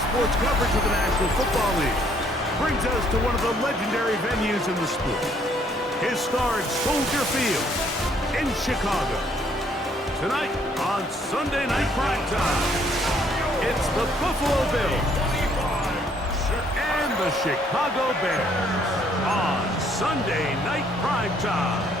sports coverage of the National Football League brings us to one of the legendary venues in the sport, historic Soldier Field in Chicago. Tonight on Sunday Night Primetime, it's the Buffalo Bills and the Chicago Bears on Sunday Night Primetime.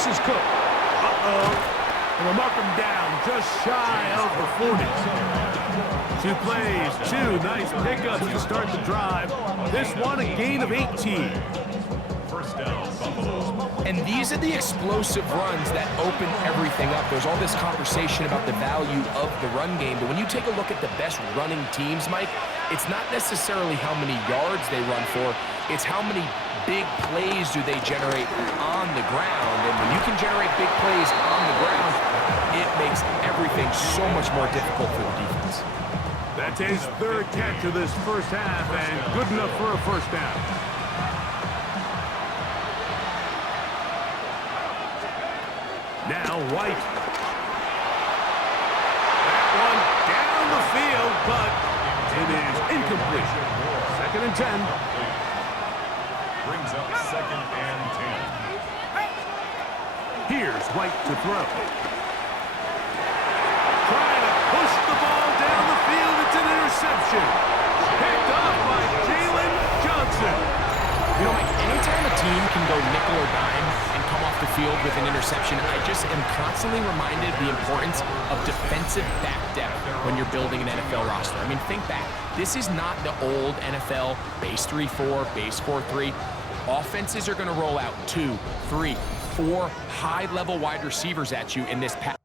This is Cook. And they'll mark him down just shy of the 40. 2 plays, 2 nice pickups to start the drive. This one a gain of 18. First down, Buffalo. And these are the explosive runs that open everything up. There's all this conversation about the value of the run game, but when you take a look at the best running teams, Mike, it's not necessarily how many yards they run for, it's how many big plays do they generate on the ground. And when you can generate big plays on the ground, it makes everything so much more difficult for the defense. That's his 3rd catch of this first half, and good enough for a first down. Now White. That one down the field, but it is incomplete. 2nd and 10. Brings up 2nd and 10. Here's White to throw. Trying to push the ball down the field. It's an interception. Picked off by Jalen Johnson. You know, Mike, anytime a team can go nickel or dime and come off the field with an interception, I just am constantly reminded of the importance of defensive back depth when you're building an NFL roster. I mean, think back. This is not the old NFL base 3-4, base 4-3. Offenses are going to roll out 2, 3, 4 high-level wide receivers at you in this pass.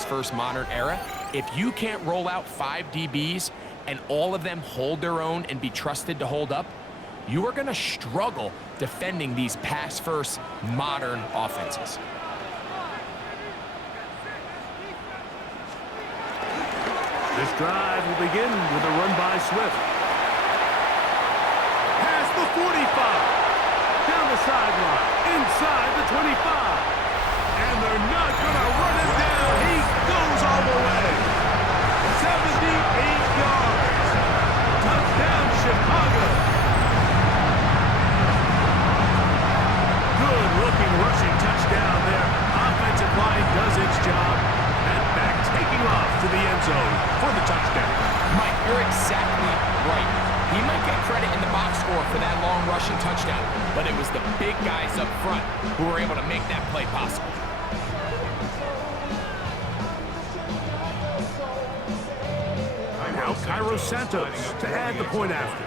First modern era, if you can't roll out 5 DBs and all of them hold their own and be trusted to hold up, you are going to struggle defending these pass-first modern offenses. This drive will begin with a run by Swift. Past the 45. Down the sideline. Inside the 25. And they're not going to run him down. He goes all the way. 78 yards. Touchdown, Chicago. Good-looking rushing touchdown there. Offensive line does its job. And back taking off to the end zone for the touchdown. Mike, you're exactly right. He might get credit in the box score for that long rushing touchdown, but it was the big guys up front who were able to make that play possible. Now Cairo Santos to add the point after.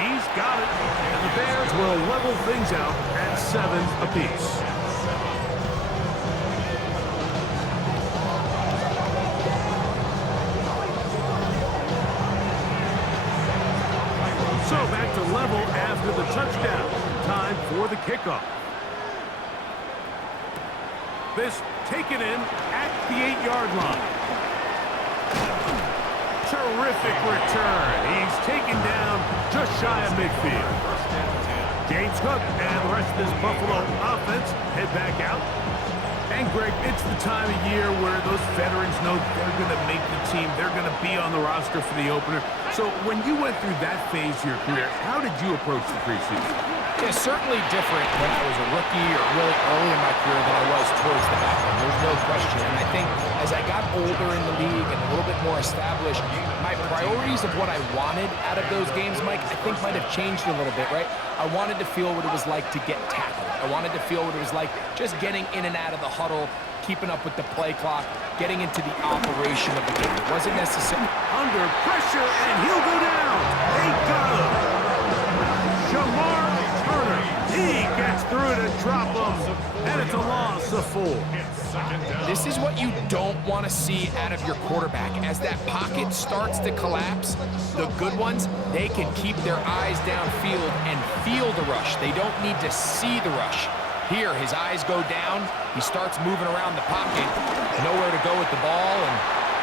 He's got it, and the Bears will level things out at 7 apiece. So back to level after the touchdown. Time for the kickoff. This taken in at the 8-yard line. Terrific return. He's taken down just shy of midfield. James Cook and the rest of this Buffalo offense head back out. And, Greg, it's the time of year where those veterans know they're going to make the team. They're going to be on the roster for the opener. So when you went through that phase of your career, how did you approach the preseason? Yeah, certainly different when I was a rookie or really early in my career than I was towards the back end. There's no question. And I think as I got older in the league and a little bit more established, my priorities of what I wanted out of those games, Mike, I think might have changed a little bit, right? I wanted to feel what it was like to get tackled. I wanted to feel what it was like just getting in and out of the huddle, keeping up with the play clock, getting into the operation of the game. It wasn't necessarily Under pressure, and he'll go down. They got him. Shamar Turner. He gets through to drop him, and it's a loss of 4. This is what you don't want to see out of your quarterback. As that pocket starts to collapse, the good ones, they can keep their eyes downfield and feel the rush. They don't need to see the rush. Here, his eyes go down. He starts moving around the pocket. Nowhere to go with the ball, and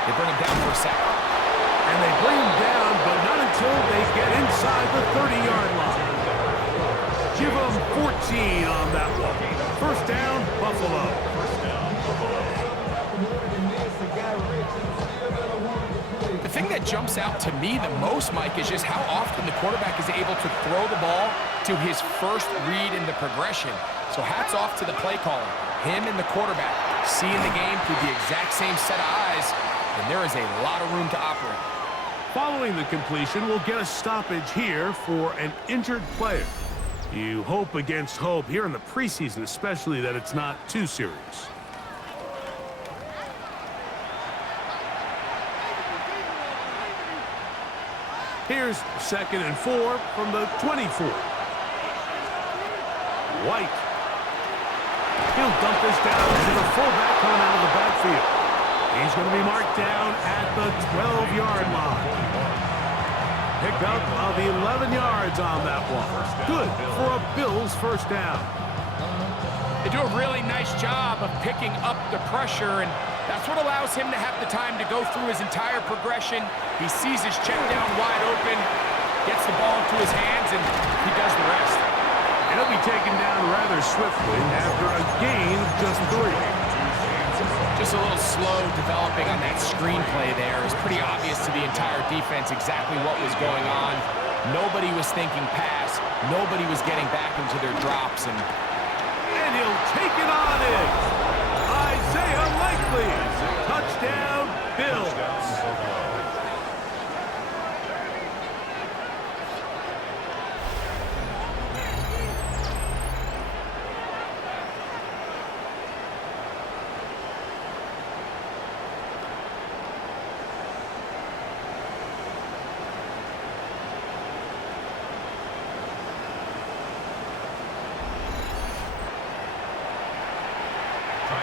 they bring him down for a sack. And they bring him down, but not until they get inside the 30-yard line. Give them 14 on that one. First down, Buffalo. The thing that jumps out to me the most, Mike, is just how often the quarterback is able to throw the ball to his first read in the progression. So hats off to the play caller. Him and the quarterback seeing the game through the exact same set of eyes, and there is a lot of room to operate. Following the completion, we'll get a stoppage here for an injured player. You hope against hope here in the preseason, especially that it's not too serious. Here's 2nd and 4 from the 24. White. He'll dump this down to the fullback coming out of the backfield. He's going to be marked down at the 12-yard line. Pickup of 11 yards on that one. Good for a Bills first down. They do a really nice job of picking up the pressure, and that's what allows him to have the time to go through his entire progression. He sees his check down wide open, gets the ball into his hands, and he does the rest. He'll be taken down rather swiftly after a gain of just 3. Just a little slow developing on that screenplay there. It was pretty obvious to the entire defense exactly what was going on. Nobody was thinking pass. Nobody was getting back into their drops. And he'll take it on in. Isaiah Likely. Touchdown, Bills.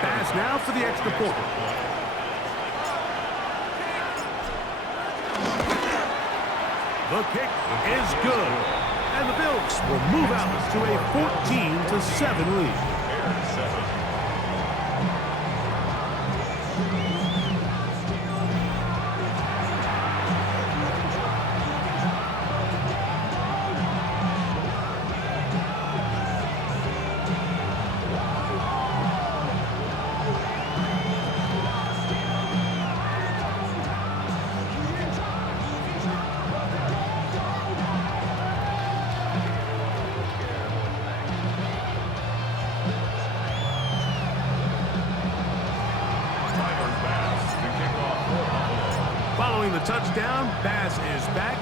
Pass now for the extra point. The kick is good. And the Bills will move out to a 14-7 lead. Following the touchdown, Bass is back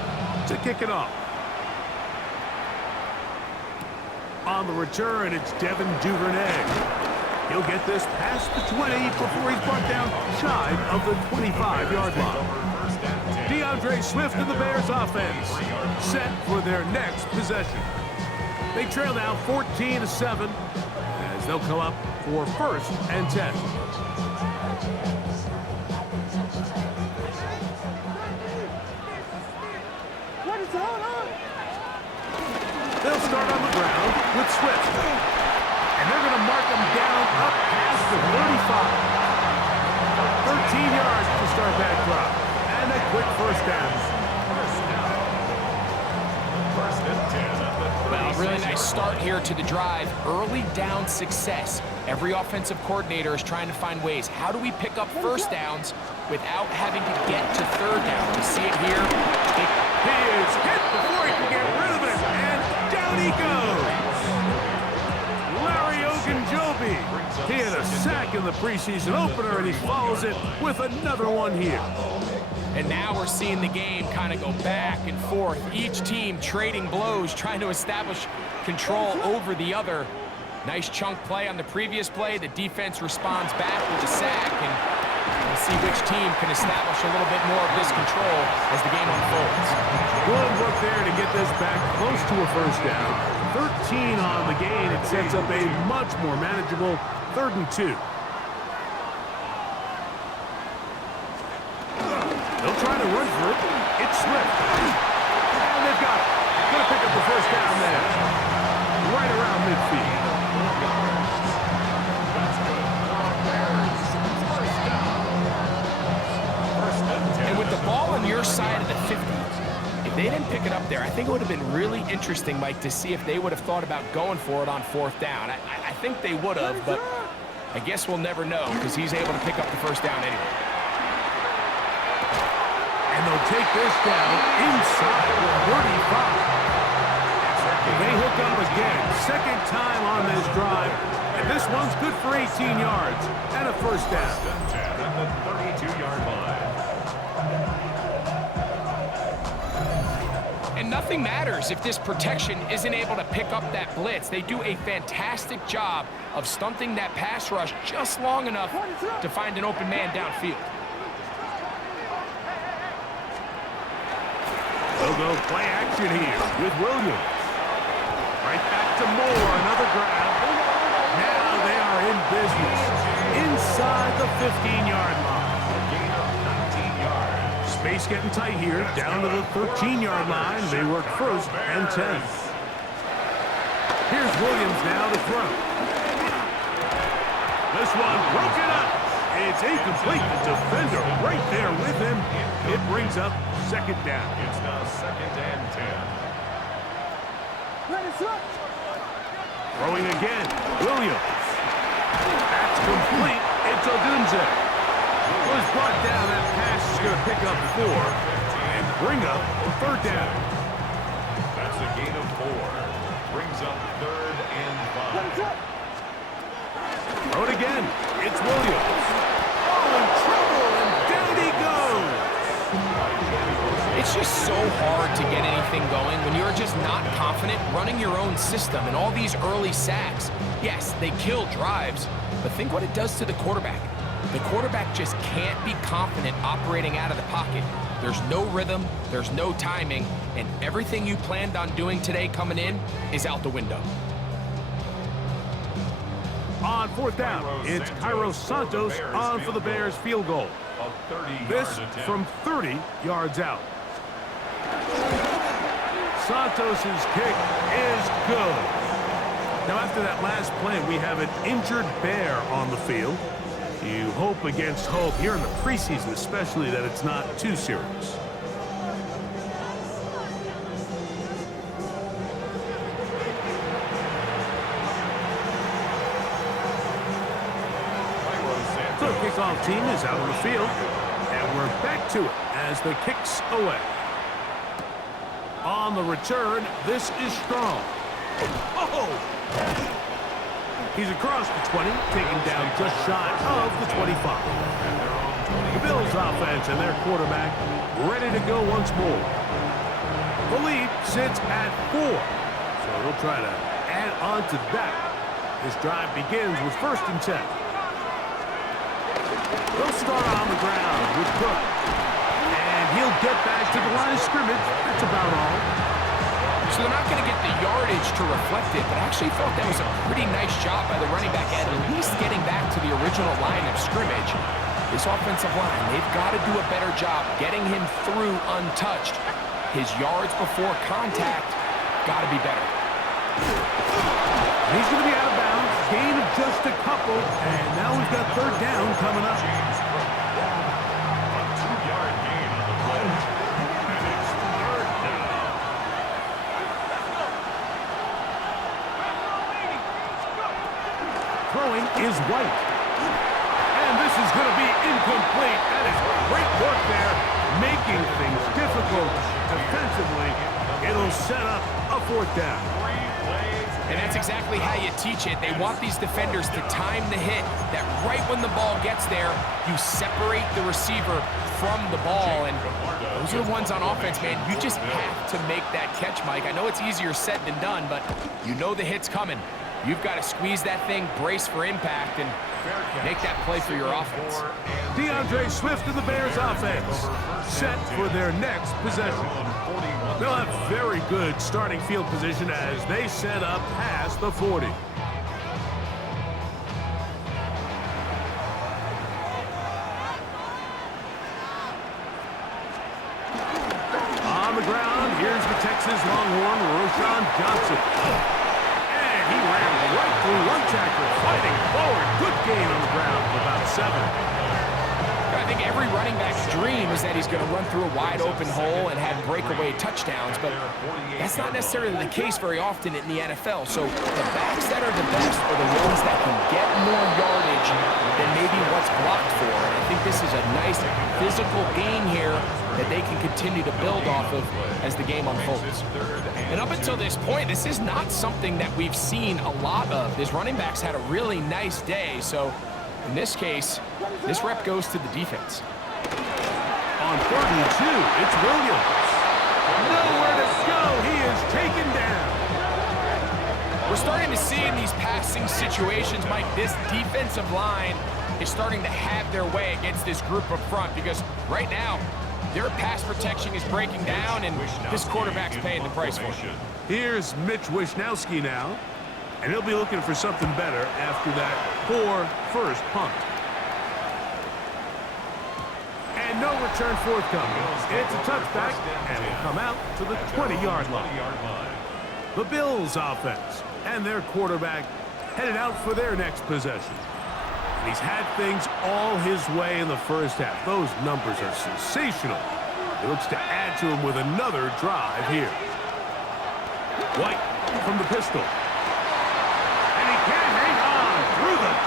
to kick it off. On the return, it's Devin Duvernay. He'll get this past the 20 before he's brought down shy of the 25-yard line. DeAndre Swift and the Bears offense set for their next possession. They trail now 14-7 as they'll come up for 1st and 10. They'll start on the ground with Swift. And they're going to mark him down up past the 35. 13 yards to start that drop. And a quick first down. Well, really nice start here to the drive. Early down success. Every offensive coordinator is trying to find ways. How do we pick up first downs without having to get to third down? We see it here. He is hit before he can get rid of it, and down he goes. Larry Ogunjobi. He had a sack in the preseason opener, and he follows it with another one here. And now we're seeing the game kind of go back and forth. Each team trading blows, trying to establish control over the other. Nice chunk play on the previous play. The defense responds back with a sack, and we'll see which team can establish a little bit more of this control as the game unfolds. Good work there to get this back close to a first down. 13 on the gain. It sets up a much more manageable 3rd and 2. They'll try to run for it. It's Swift. And they've got it. Going to pick up the first down there. Right around midfield. And with the ball on your side of the 50, if they didn't pick it up there, I think it would have been really interesting, Mike, to see if they would have thought about going for it on 4th down. I think they would have, but I guess we'll never know because he's able to pick up the first down anyway. And they'll take this down inside the 35. They hook up again. 2nd time on this drive. And this one's good for 18 yards and a first down. At the 32-yard line. And nothing matters if this protection isn't able to pick up that blitz. They do a fantastic job of stunting that pass rush just long enough to find an open man downfield. They'll go play action here with Williams. Right back to Moore, another grab. Now they are in business inside the 15-yard line. Gain of 19 yards. Space getting tight here, down to the 13-yard line. They work 1st and 10. Here's Williams now to throw. This one broken up. It's incomplete. The defender right there with him. It brings up 2nd down. It's now 2nd and 10. Throwing again. Williams. That's complete. It's Odunze. Was brought down. That pass is going to pick up 4 and bring up 3rd down. That's a gain of 4. Brings up 3rd and 5. Throw it again. It's Williams. Oh, in trouble, and down he goes. It's just so hard to get anything going when you're just not confident running your own system. And all these early sacks, yes, they kill drives, but think what it does to the quarterback. The quarterback just can't be confident operating out of the pocket. There's no rhythm, there's no timing, and everything you planned on doing today coming in is out the window. On 4th down, it's Cairo Santos on for the Bears field goal. This from 30 yards out. Santos's kick is good. Now after that last play, we have an injured Bear on the field. You hope against hope here in the preseason, especially that it's not too serious. So the kickoff team is out on the field, and we're back to it as the kick's away. On the return, this is Strong. Oh! He's across the 20, taken down just shy of the 25. The Bills offense and their quarterback ready to go once more. The lead sits at 4, so they'll try to add on to that. This drive begins with 1st and 10. They'll start on the ground with Cook. And he'll get back to the line of scrimmage. That's about all. So they're not going to get the yardage to reflect it, but I actually thought that was a pretty nice job by the running back at least getting back to the original line of scrimmage. This offensive line, they've got to do a better job getting him through untouched. His yards before contact got to be better. He's going to be out of bounds. Gain of just a couple, and now we've got 3rd down coming up. A 2-yard gain on the play. And it's 3rd down. Throw Throwing is White. And this is going to be incomplete. That is great work there, making things difficult defensively. It'll set up a 4th down. And that's exactly how you teach it. They want these defenders to time the hit, that right when the ball gets there, you separate the receiver from the ball. And those are the ones on offense, man. You just have to make that catch, Mike. I know it's easier said than done, but you know the hit's coming. You've got to squeeze that thing, brace for impact, and make that play for your offense. DeAndre Swift and the Bears offense set for their next possession. They'll have very good starting field position as they set up past the 40. On the ground, here's the Texas Longhorn, Roschon Johnson. And he ran right through one tackle, fighting forward. Good gain on the ground of about 7. I think every running back's dream is that he's going to run through a wide open hole and have breakaway touchdowns, but that's not necessarily the case very often in the NFL. So the backs that are the best are the ones that can get more yardage than maybe what's blocked for. And I think this is a nice physical gain here that they can continue to build off of as the game unfolds. And up until this point, this is not something that we've seen a lot of. This running back's had a really nice day, so in this case, this rep goes to the defense. On 3rd and 2, it's Williams. Nowhere to go. He is taken down. We're starting to see in these passing situations, Mike, this defensive line is starting to have their way against this group up front because right now, their pass protection is breaking down, and this quarterback's paying the price for it. Here's Mitch Wishnowsky now. And he'll be looking for something better after that poor first punt. And no return forthcoming. It's a touchback, and will come out to the 20-yard line. The Bills offense and their quarterback headed out for their next possession. And he's had things all his way in the first half. Those numbers are sensational. He looks to add to him with another drive here. White from the pistol.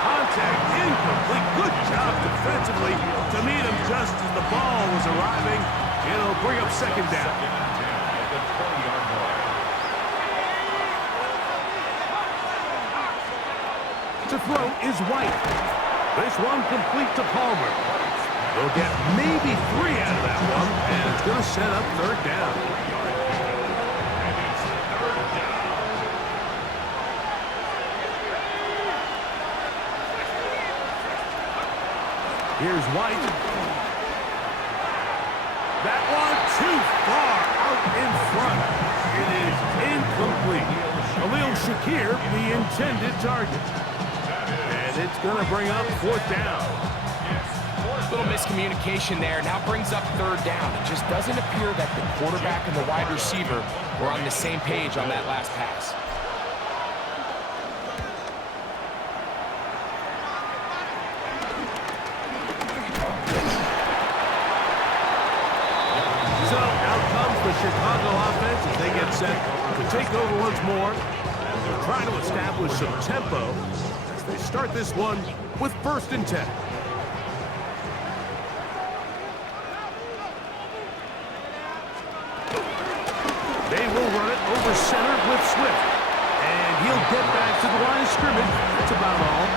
Contact incomplete. Good job defensively to meet him just as the ball was arriving. It'll bring up 2nd down. To throw is White. This one complete to Palmer. They'll get maybe 3 out of that one, and it's going to set up 3rd down. Here's White. That one too far out in front. It is incomplete. Khalil Shakir, the intended target. And it's going to bring up 4th down. A little miscommunication there. Now brings up 3rd down. It just doesn't appear that the quarterback and the wide receiver were on the same page on that last pass. The Chicago offense as they get set to take over once more. And they're trying to establish some tempo as they start this one with 1st and 10. They will run it over center with Swift. And he'll get back to the line of scrimmage. That's about all.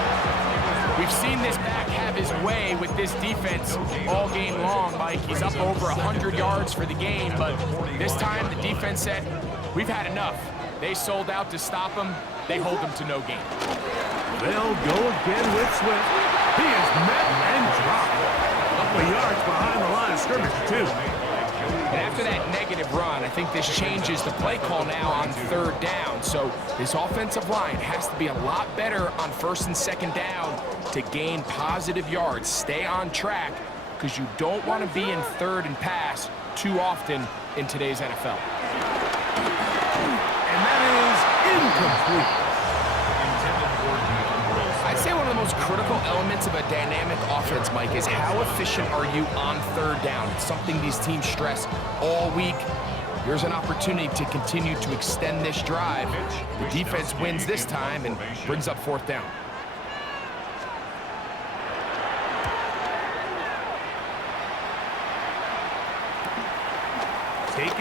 We've seen this back have his way with this defense all game long, Mike. He's up over 100 yards for the game, but this time the defense said, we've had enough. They sold out to stop him. They hold him to no gain. They'll go again with Swift. He is met and dropped. A couple of yards behind the line of scrimmage, too. And after that negative run, I think this changes the play call now on 3rd down. So this offensive line has to be a lot better on 1st and 2nd down to gain positive yards. Stay on track because you don't want to be in 3rd and pass too often in today's NFL. And that is incomplete. I'd say one of the most critical elements of a dynamic offense, Mike, is how efficient are you on 3rd down? It's something these teams stress all week. Here's an opportunity to continue to extend this drive. The defense wins this time and brings up 4th down.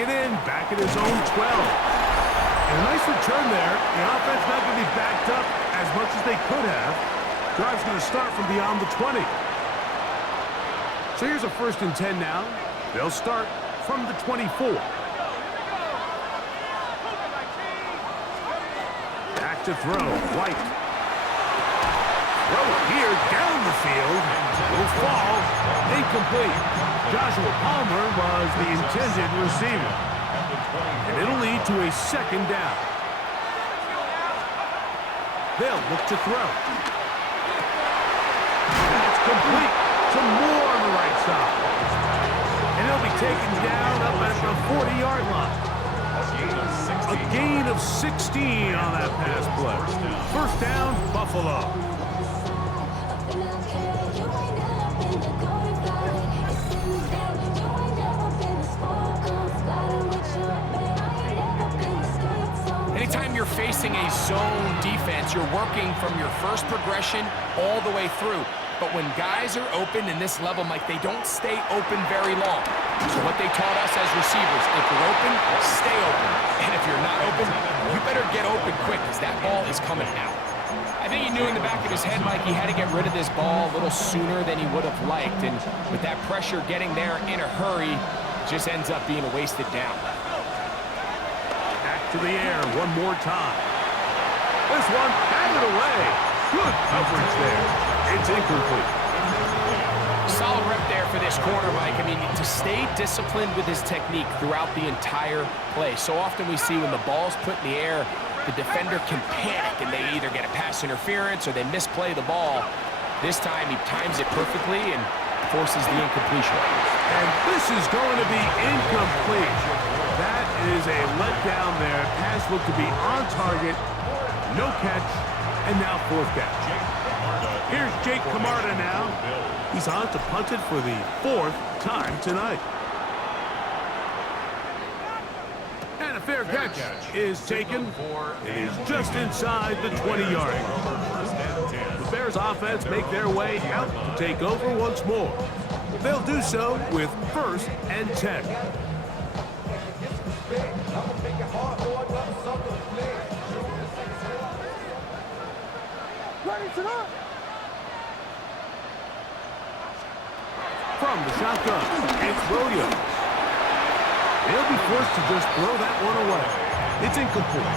it in, back at his own 12. And a nice return there. The offense not going to be backed up as much as they could have. Drive's going to start from beyond the 20. So here's a 1st and 10 now. They'll start from the 24. Back to throw. White. Throw here down the field. Will fall. Incomplete. Joshua Palmer was the intended receiver. And it'll lead to a 2nd down. They'll look to throw. That's complete. Some more on the right side. And he'll be taken down up at the 40-yard line. A gain of 16 on that pass play. 1st down, Buffalo. Anytime you're facing a zone defense, you're working from your first progression all the way through. But when guys are open in this level, Mike, they don't stay open very long. So what they taught us as receivers, if you're open, stay open. And if you're not open, you better get open quick because that ball is coming out. I think he knew in the back of his head, Mike, he had to get rid of this ball a little sooner than he would have liked. And with that pressure getting there in a hurry, it just ends up being a wasted down. To the air one more time. This one batted away. Good coverage there. It's incomplete. Solid rep there for this corner, Mike. I mean, to stay disciplined with his technique throughout the entire play. So often we see when the ball's put in the air, the defender can panic and they either get a pass interference or they misplay the ball. This time he times it perfectly and forces the incompletion. And this is going to be incomplete. That is a letdown there. Pass looked to be on target. No catch. And now 4th down. Here's Jake Camarda now. He's on to punt it for the 4th time tonight. And a fair catch is taken. It is just inside the 20-yard line. The Bears offense make their way out to take over once more. They'll do so with 1st and 10. From the shotgun, it's Williams. They'll be forced to just throw that one away. It's incomplete.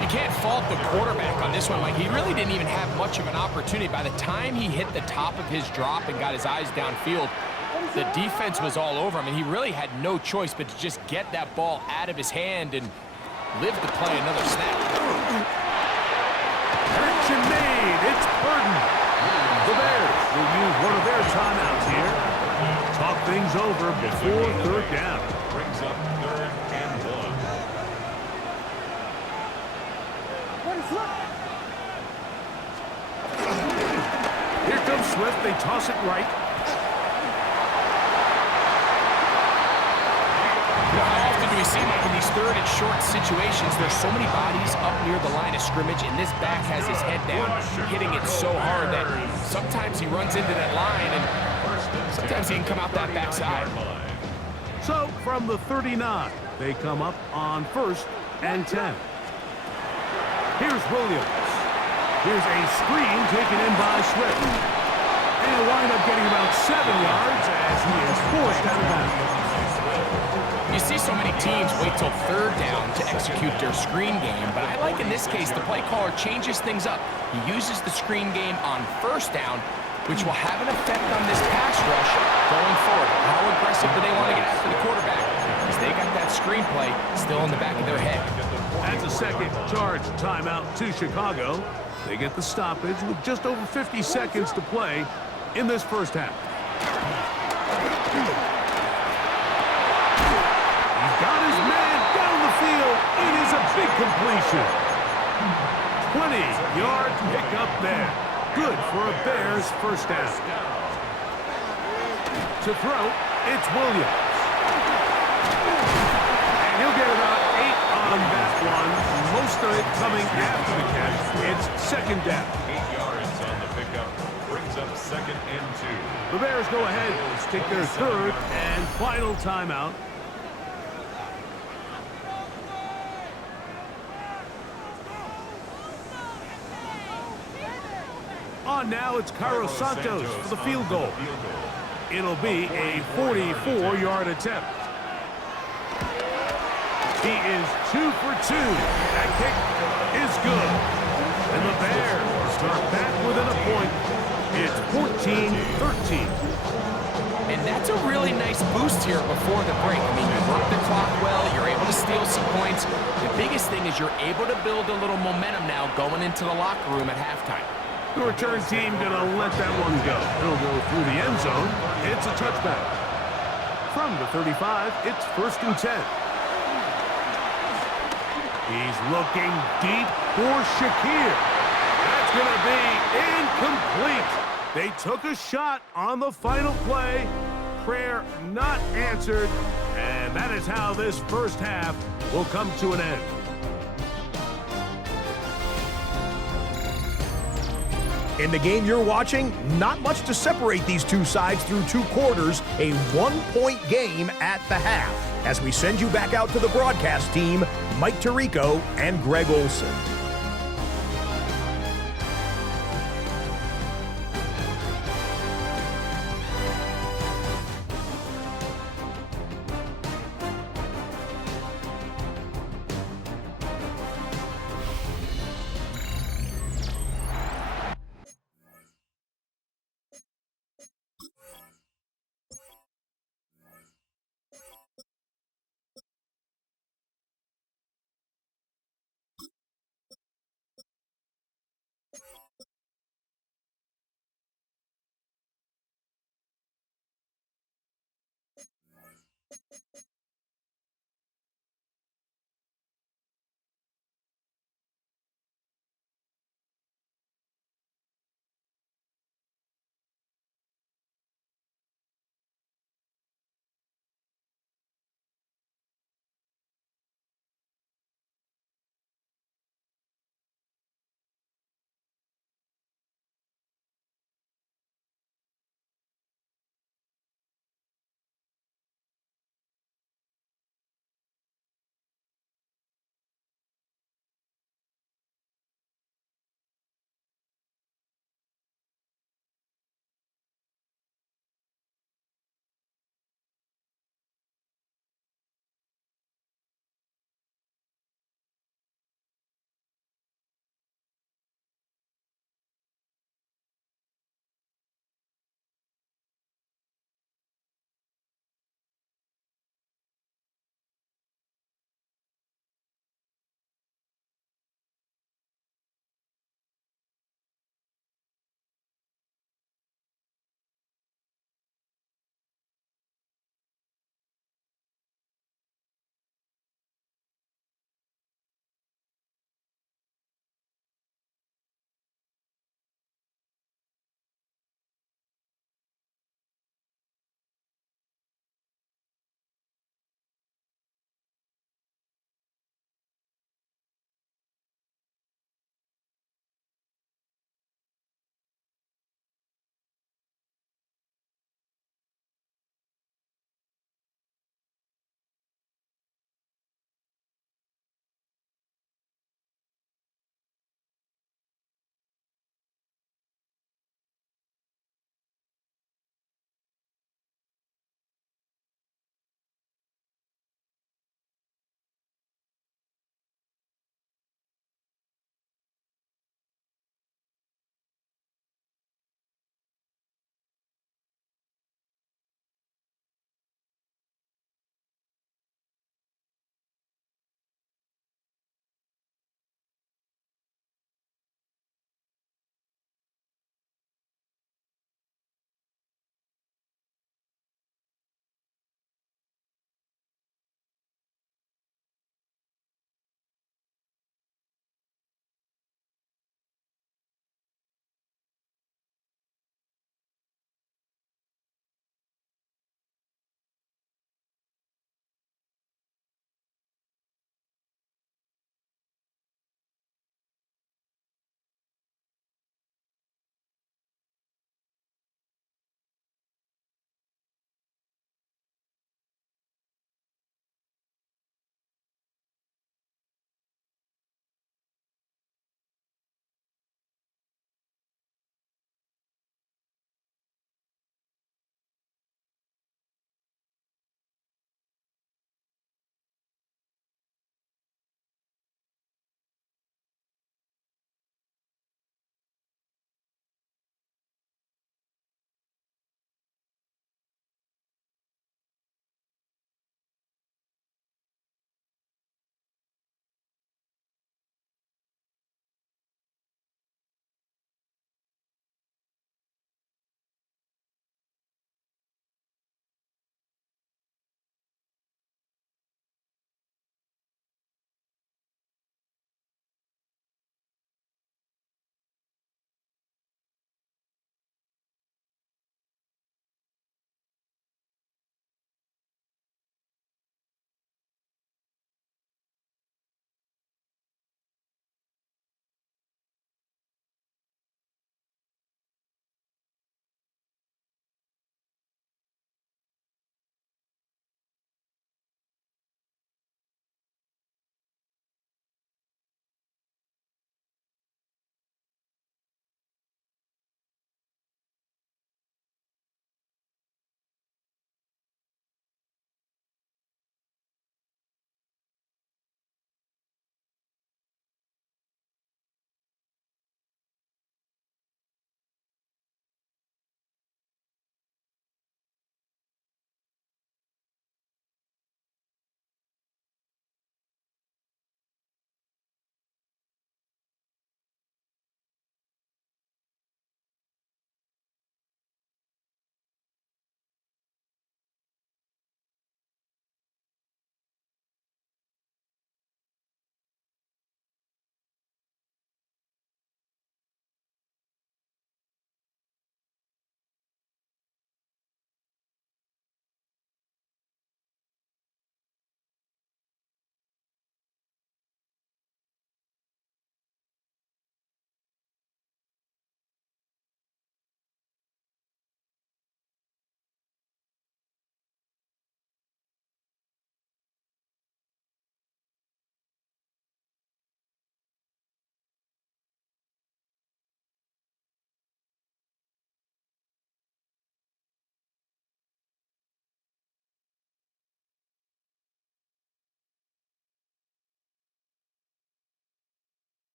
You can't fault the quarterback on this one, Mike. He really didn't even have much of an opportunity. By the time he hit the top of his drop and got his eyes downfield, the defense was all over him, and he really had no choice but to just get that ball out of his hand and live to play another snap. Action made. It's Burton. The Bears will use one of their timeouts here. Talk things over before 3rd down. Brings up 3rd and 1. Here comes Swift. They toss it right. How often do we see, Mike, in these 3rd and short situations, there's so many bodies up near the line of scrimmage, and this back has his head down, hitting it so hard that sometimes he runs into that line, and sometimes he can come out that backside. So, from the 39, they come up on 1st and 10. Here's Williams. Here's a screen taken in by Swift. And he'll wind up getting about 7 yards as he is forced out of bounds. You see so many teams wait till 3rd down to execute their screen game, but I like in this case the play caller changes things up. He uses the screen game on 1st down, which will have an effect on this pass rush going forward. How aggressive do they want to get after the quarterback? Because they got that screenplay still in the back of their head. That's a 2nd charge timeout to Chicago. They get the stoppage with just over 50 seconds to play in this 1st half. He's got his man down the field. It is a big completion. 20-yard pickup there. Good for a Bears 1st down. To throw, it's Williams. And he'll get about 8 on that one. Most of it coming after the catch. It's 2nd down. 8 yards on the pickup. Brings up 2nd and 2. The Bears go ahead and take their 3rd and final timeout. on now, it's Cairo Santos for the field goal. It'll be a 44-yard attempt. He is 2 for 2. That kick is good. And the Bears start back within a point. It's 14-13. And that's a really nice boost here before the break. I mean, you work the clock well, you're able to steal some points. The biggest thing is you're able to build a little momentum now going into the locker room at halftime. The return team gonna let that one go. It'll go through the end zone. It's a touchback. From the 35, it's 1st and 10. He's looking deep for Shakir. That's gonna be incomplete. They took a shot on the final play. Prayer not answered. And that is how this first half will come to an end. In the game you're watching, not much to separate these two sides through 2 quarters, a 1-point game at the half. As we send you back out to the broadcast team, Mike Tirico and Greg Olson.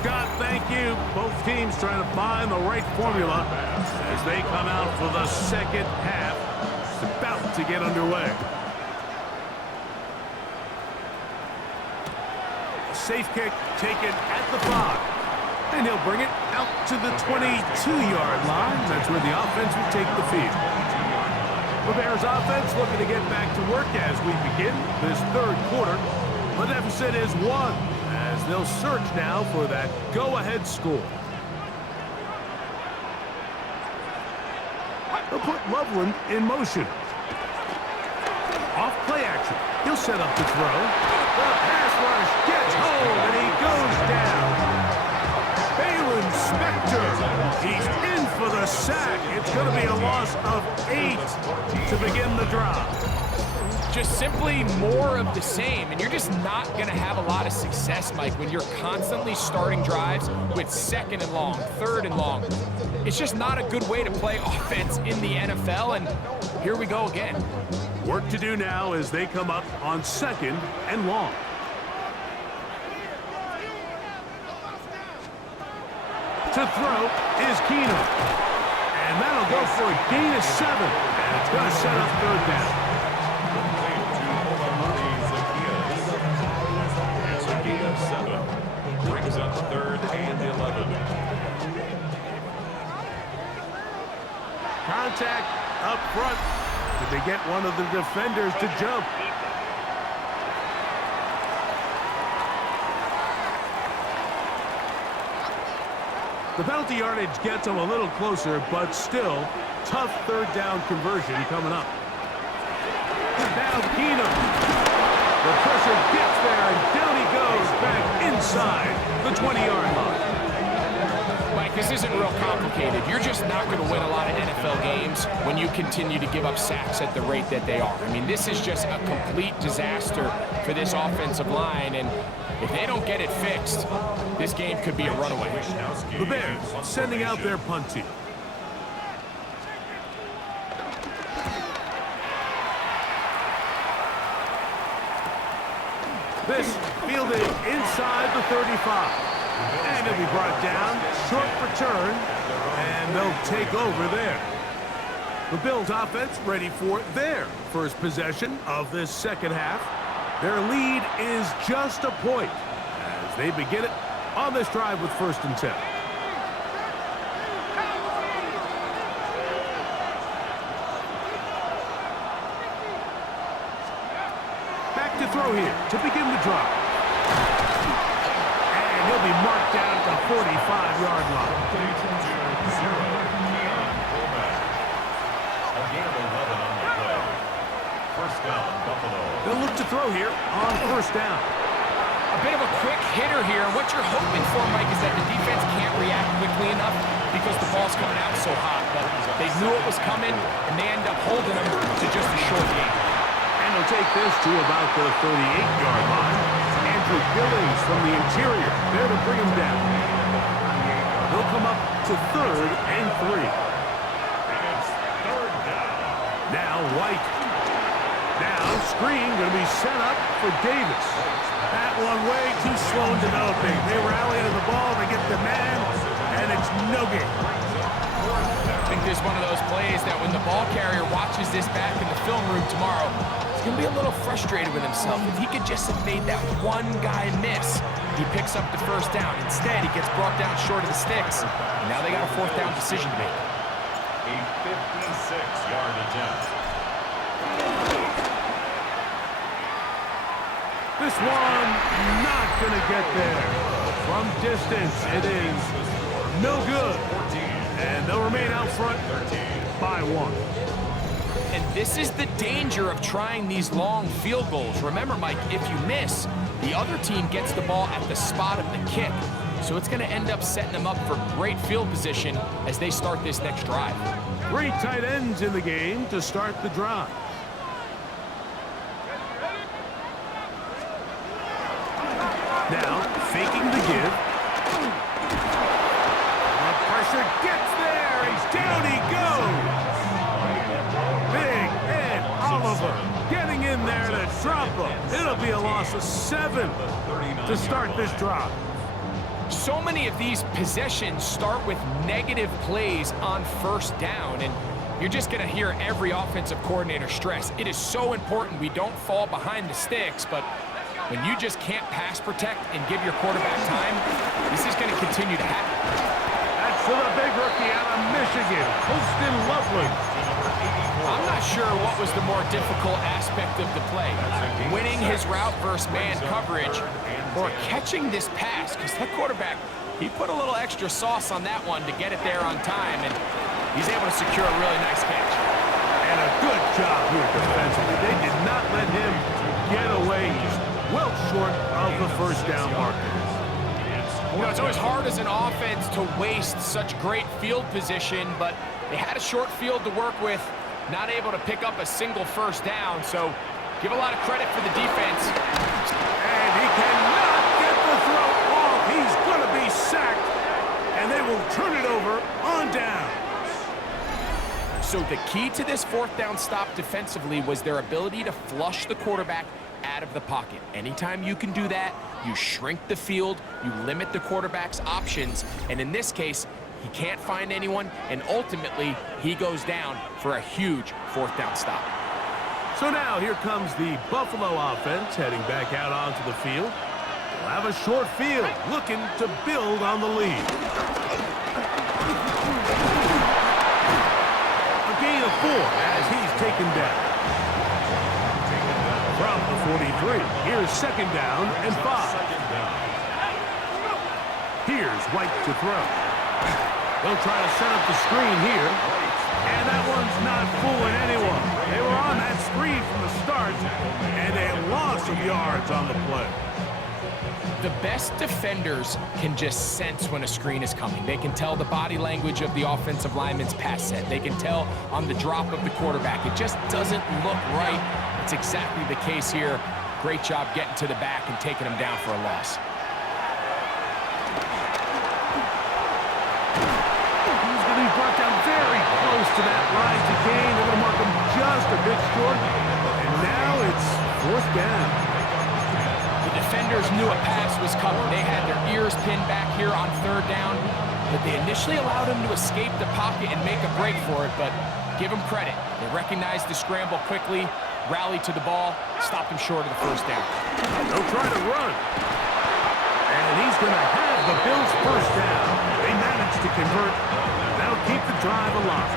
Scott, thank you. Both teams trying to find the right formula as they come out for the second half. It's about to get underway. A safe kick taken at the 5. And he'll bring it out to the 22-yard line. That's where the offense will take the field. The Bears offense looking to get back to work as we begin this third quarter. The deficit is 1 as they'll search now for that go-ahead score. They'll put Loveland in motion. Off play action. He'll set up the throw. The pass rush gets home and he goes down. Spector, he's in for the sack. It's going to be a loss of 8 to begin the drive. Just simply more of the same, and you're just not going to have a lot of success, Mike, when you're constantly starting drives with 2nd and long, 3rd and long. It's just not a good way to play offense in the NFL, and here we go again. Work to do now as they come up on 2nd and long. To throw is Keenum. And that'll go for a gain of 7. And it's going to set up 3rd down. It's a gain of 7. Brings up 3rd and 11. Contact up front. Did they get one of the defenders to jump? The penalty yardage gets them a little closer, but still, tough 3rd down conversion coming up. Now Keenum. The pressure gets there, and down he goes back inside the 20-yard line. Mike, this isn't real complicated. You're just not going to win a lot of NFL games when you continue to give up sacks at the rate that they are. I mean, this is just a complete disaster for this offensive line, and if they don't get it fixed, this game could be a runaway. The Bears sending out their punt team. This fielded inside the 35. And he'll be brought down, short return, and they'll take over there. The Bills offense ready for their first possession of this second half. Their lead is just a point as they begin it on this drive with 1st and 10. Back to throw here to begin the drive. And he'll be marked down at the 45-yard line. A gain of 11 on the play. 1st down, Buffalo. They'll look to throw here on 1st down. A bit of a quick hitter here. What you're hoping for, Mike, is that the defense can't react quickly enough because the ball's coming out so hot. But they knew it was coming, and they end up holding them to just a short game. And they'll take this to about the 38-yard line. Andrew Billings from the interior there to bring him down. They'll come up to 3rd and 3. And it's 3rd down. Now White. Now screen going to be set up for Davis. That one way too slow in developing. They rally to the ball, they get the man, and it's no game. I think this is one of those plays that when the ball carrier watches this back in the film room tomorrow, he's going to be a little frustrated with himself. If he could just have made that one guy miss, he picks up the 1st down. Instead, he gets brought down short of the sticks. And now they got a 4th down decision to make. A 56-yard attempt. This one not going to get there. From distance, it is no good. And they'll remain out front by 1. And this is the danger of trying these long field goals. Remember, Mike, if you miss, the other team gets the ball at the spot of the kick. So it's going to end up setting them up for great field position as they start this next drive. Great tight ends in the game to start the drive. Now, faking the give. The pressure gets there, and down he goes. Big Ed Oliver getting in there to drop him. It'll be a loss of 7 to start this drive. So many of these possessions start with negative plays on first down, and you're just going to hear every offensive coordinator stress. It is so important we don't fall behind the sticks, but when you just can't pass protect and give your quarterback time, this is going to continue to happen. That's to the big rookie out of Michigan, Holston Lovely. I'm not sure what was the more difficult aspect of the play, winning his route versus man coverage or catching this pass, because that quarterback, he put a little extra sauce on that one to get it there on time, and he's able to secure a really nice catch. And a good job here defensively. They did not let him get away. He's well short of the first down marker. You know, it's always hard as an offense to waste such great field position, but they had a short field to work with, not able to pick up a single first down, so give a lot of credit for the defense. And he cannot get the throw off. He's going to be sacked, and they will turn it over on down. So the key to this fourth down stop defensively was their ability to flush the quarterback out of the pocket. Anytime you can do that, you shrink the field, you limit the quarterback's options, and in this case, he can't find anyone, and ultimately, he goes down for a huge fourth down stop. So now here comes the Buffalo offense heading back out onto the field. They'll have a short field, looking to build on the lead. A gain of 4 as he's taken down. From the 43, here's second down and 5. Here's White to throw. They'll try to set up the screen here. And that one's not fooling anyone. They were on that screen from the start, and a loss of yards on the play. The best defenders can just sense when a screen is coming. They can tell the body language of the offensive lineman's pass set. They can tell on the drop of the quarterback. It just doesn't look right. It's exactly the case here. Great job getting to the back and taking him down for a loss. He's going to be brought down very close to that line to gain. They're going to mark him just a bit short. And now it's fourth down. The defenders knew a pass was coming. They had their ears pinned back here on third down, but they initially allowed him to escape the pocket and make a break for it, but give them credit. They recognized the scramble quickly, rallied to the ball, stopped him short of the first down. They'll try to run. And he's going to have the Bills' first down. They managed to convert. That'll keep the drive alive.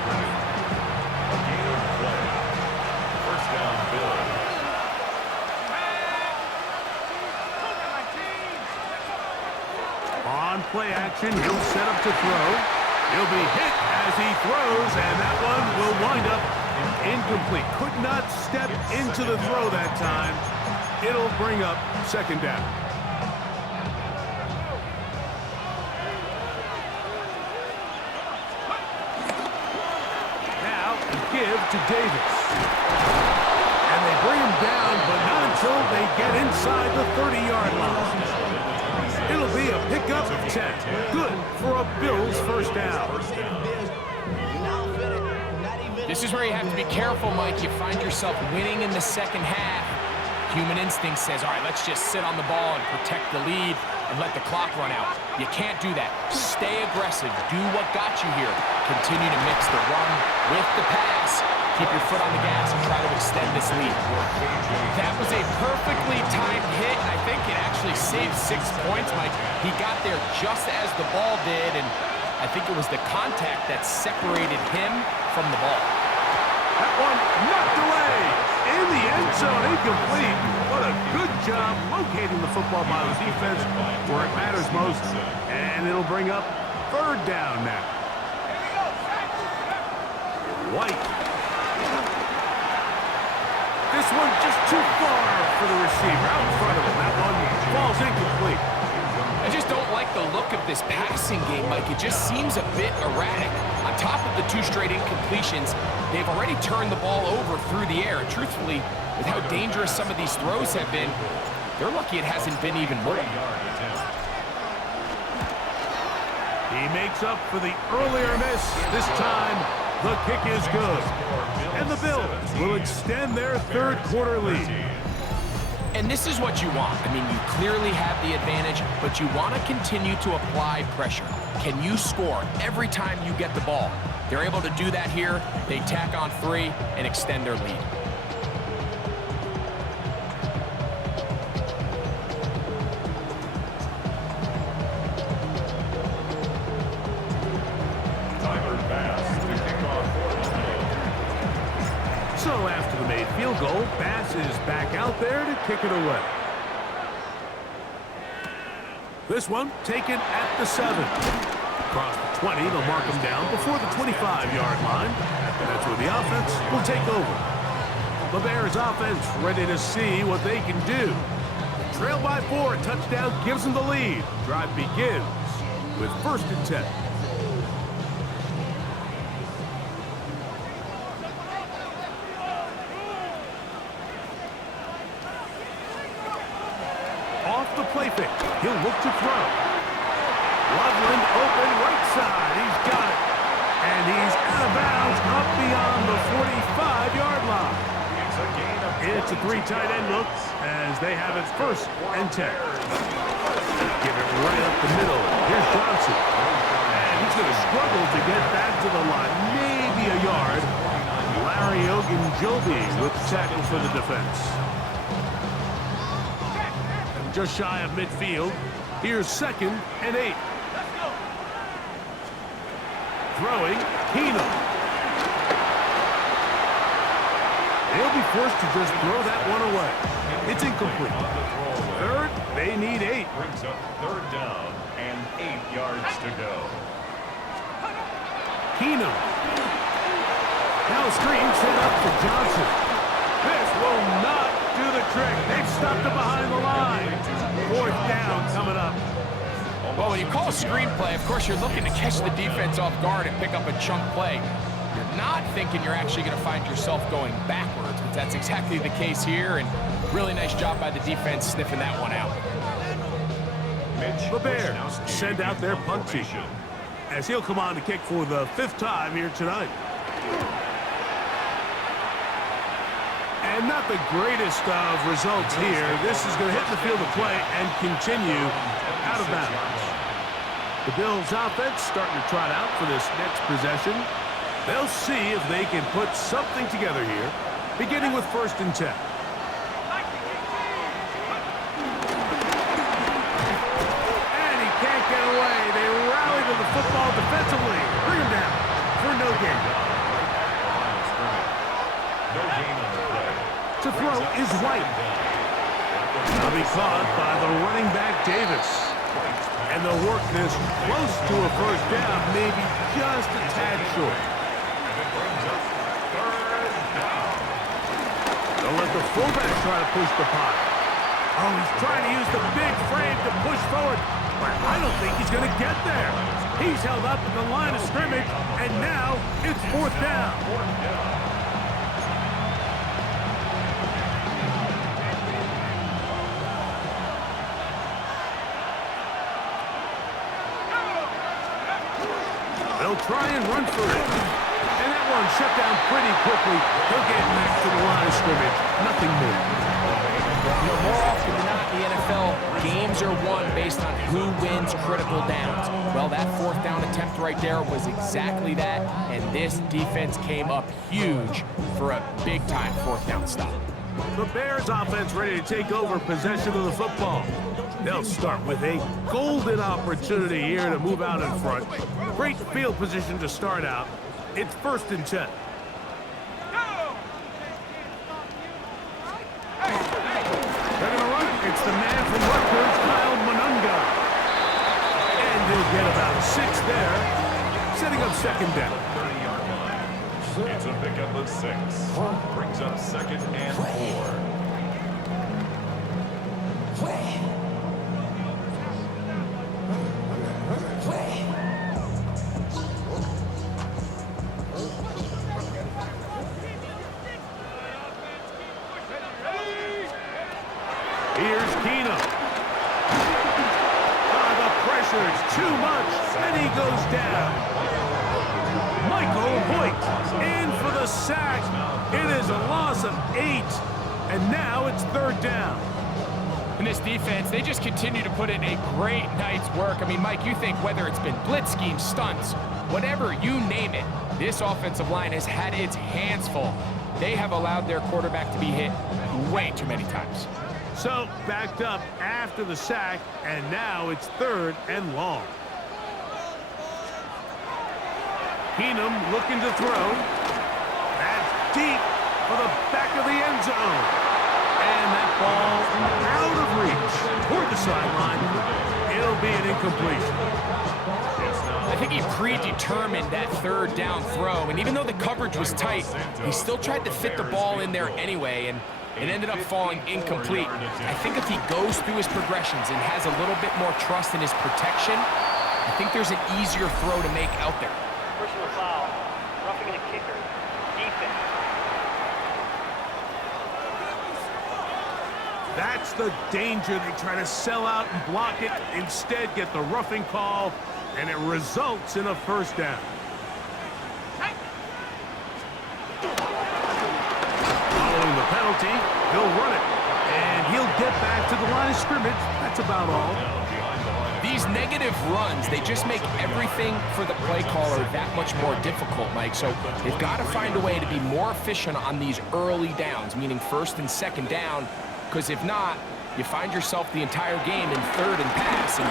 First down, Bills. On play action, he'll set up to throw. He'll be hit as he throws, and that one will wind up incomplete. Could not step into the throw that time. It'll bring up second down. Now, a give to Davis. And they bring him down, but not until they get inside the 30-yard line. It'll be a pickup of 10. Good for a Bills first down. This is where you have to be careful, Mike. You find yourself winning in the second half. Human instinct says, all right, let's just sit on the ball and protect the lead and let the clock run out. You can't do that. Stay aggressive. Do what got you here. Continue to mix the run with the pass. Keep your foot on the gas and try to extend this lead. That was a perfectly timed hit. I think it actually saved 6 points, Mike. He got there just as the ball did, and I think it was the contact that separated him from the ball. That one knocked away in the end zone, incomplete. What a good job locating the football by the defense where it matters most. And it'll bring up third down now. White. This one just too far for the receiver out in front of him. That one falls incomplete. I just don't like the look of this passing game, Mike. It just seems a bit erratic. On top of the 2 straight incompletions, they've already turned the ball over through the air. And truthfully, with how dangerous some of these throws have been, they're lucky it hasn't been even more. He makes up for the earlier miss. This time, the kick is good. And the Bills will extend their third quarter lead. And this is what you want. I mean, you clearly have the advantage, but you want to continue to apply pressure. Can you score every time you get the ball? They're able to do that here. They tack on 3 and extend their lead. So after the made field goal, Bass is back out there to kick it away. This one taken at the 7. Across the 20, they'll mark him down before the 25-yard line. And that's where the offense will take over. The Bears offense ready to see what they can do. Trail by 4, touchdown gives them the lead. Drive begins with 1st and 10. Off the play fake. He'll look to throw. Loveland open right side. He's got it. And he's out of bounds up beyond the 45-yard line. It's a 3 tight end look as they have it 1st and 10. Give it right up the middle. Here's Johnson. And he's going to struggle to get back to the line. Maybe a yard. Larry Ogunjobi with the tackle for the defense. Just shy of midfield. Here's 2nd and 8. Throwing, Keenum. They'll be forced to just throw that one away. It's incomplete. 3rd, they need 8. Brings up 3rd down and 8 yards to go. Keenum. Now a screen set up for Johnson. This will not do the trick. They've stopped it behind the line. 4th down coming up. Well, when you call a screenplay, of course, you're looking to catch the defense off guard and pick up a chunk play. You're not thinking you're actually going to find yourself going backwards, but that's exactly the case here, and really nice job by the defense sniffing that one out. The Bears send out their punt team as he'll come on to kick for the 5th time here tonight. And not the greatest of results here. This is going to hit the field of play and continue out of bounds. The Bills offense starting to trot out for this next possession. They'll see if they can put something together here, beginning with 1st and 10. And he can't get away. They rally to the football defensively. Bring him down for no gain. To throw is White. Now be caught by the running back Davis. And they'll work this close to a 1st down, maybe just a tad short. They'll let the fullback try to push the pot. Oh, he's trying to use the big frame to push forward, but I don't think he's going to get there. He's held up at the line of scrimmage, and now it's 4th down. They'll try and run for it. And that one shut down pretty quickly. He'll get back to the line of scrimmage. Nothing more. You know, more often than not in the NFL, games are won based on who wins critical downs. Well, that 4th down attempt right there was exactly that, and this defense came up huge for a big-time 4th down stop. The Bears offense ready to take over possession of the football. They'll start with a golden opportunity here to move out in front. Great field position to start out. It's 1st and 10. They're going to run. It's the man from Rutgers, Kyle Monunga. And he'll get about 6 there, setting up 2nd down. It's a pickup of 6. Brings up 2nd and 4. Here's Keenum. The pressure is too much, and he goes down. Michael Hoyt in for the sack. It is a loss of 8, and now it's 3rd down. And this defense, they just continue to put in a great night's work. I mean, Mike, you think whether it's been blitz schemes, stunts, whatever, you name it, this offensive line has had its hands full. They have allowed their quarterback to be hit way too many times. So, backed up after the sack, and now it's 3rd and long. Keenum looking to throw. That's deep for the back of the end zone. And that ball out of reach toward the sideline. It'll be an incompletion. I think he predetermined that 3rd down throw, and even though the coverage was tight, he still tried to fit the ball in there anyway, and it ended up falling incomplete. I think if he goes through his progressions and has a little bit more trust in his protection, I think there's an easier throw to make out there. Personal foul, roughing the kicker, defense. That's the danger. They try to sell out and block it. Instead, get the roughing call, and it results in a 1st down. Following the penalty, he'll run it, and he'll get back to the line of scrimmage. That's about all. These negative runs, they just make everything for the play caller that much more difficult, Mike. So they've got to find a way to be more efficient on these early downs, meaning 1st and 2nd down, because if not, you find yourself the entire game in 3rd and pass, and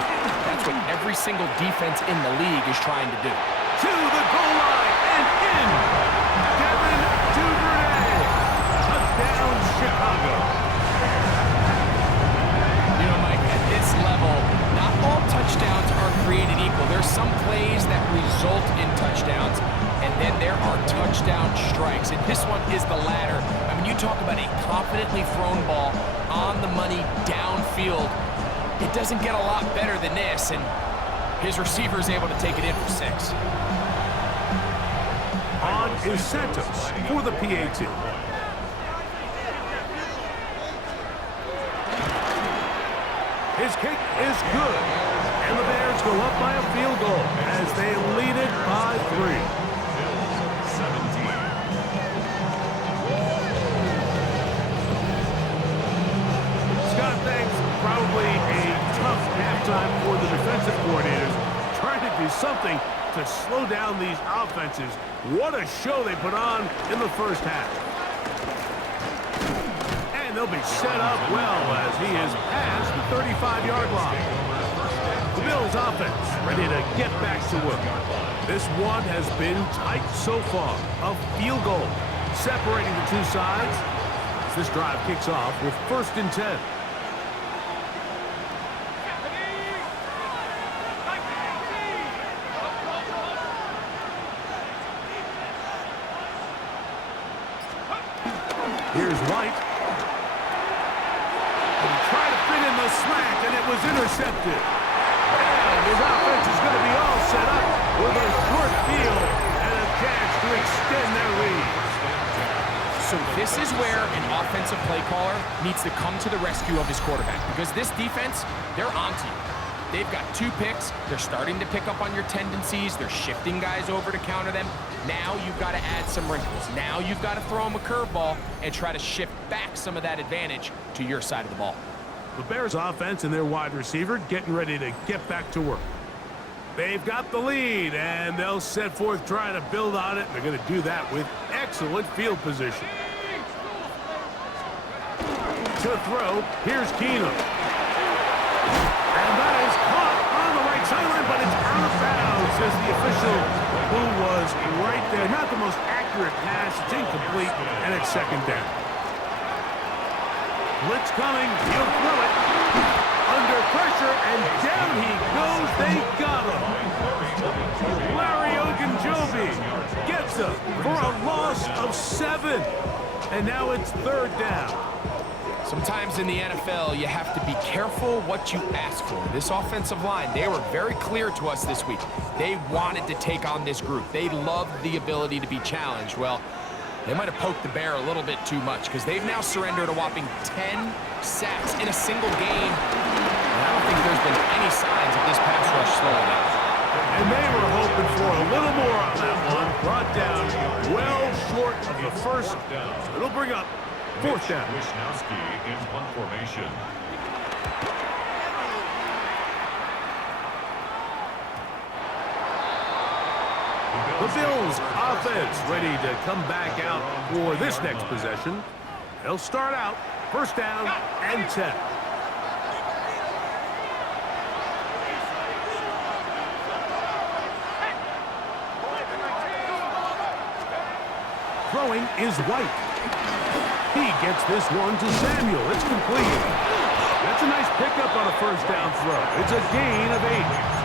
that's what every single defense in the league is trying to do. To the goal line and in. Devin Duvernay. Touchdown, Chicago. You know, Mike, at this level, not all touchdowns are created equal. There's some plays that result in touchdowns, and then there are touchdown strikes. And this one is the latter. I mean, you talk about a confidently thrown ball on the money downfield. It doesn't get a lot better than this, and his receiver is able to take it in for 6. On is Santos for the PAT. His kick is good, and the Bears go up by a field goal as they lead it by 3. Scott, thanks. Probably a tough halftime for the defensive coordinators, trying to do something to slow down these offenses. What a show they put on in the 1st half. And they'll be set up well as he is past the 35-yard line. The Bills offense ready to get back to work. This one has been tight so far. A field goal separating the two sides. This drive kicks off with 1st and 10. Here's White. And try to fit in the slant, and it was intercepted. And his offense is going to be all set up with a short field and a chance to extend their lead. So this is where an offensive play caller needs to come to the rescue of his quarterback, because this defense, they're onto you. They've got 2 picks. They're starting to pick up on your tendencies. They're shifting guys over to counter them. Now you've got to add some wrinkles. Now you've got to throw them a curveball and try to shift back some of that advantage to your side of the ball. The Bears offense and their wide receiver getting ready to get back to work. They've got the lead, and they'll set forth trying to build on it. They're going to do that with excellent field position. To throw, here's Keenum. And that is caught on the right sideline, but it's out of bounds, says the official, who was right there. Not the most accurate pass. It's incomplete, and it's 2nd down. Blitz coming. He'll throw it. Under pressure, and down he goes. They got him. Larry Ogunjobi gets him for a loss of 7. And now it's 3rd down. Sometimes in the NFL, you have to be careful what you ask for. This offensive line, they were very clear to us this week. They wanted to take on this group. They loved the ability to be challenged. Well, they might have poked the bear a little bit too much, because they've now surrendered a whopping 10 sacks in a single game. And I don't think there's been any signs of this pass rush slowing down. And they were hoping for a little more on that one. Brought down well short of the 1st. So it'll bring up 4th down. Wisnowski in punt formation. The Bills offense ready to come back out for this next possession. They'll start out first down and 10. Throwing is White. He gets this one to Samuel. It's complete. That's a nice pickup on a first down throw. It's a gain of 8.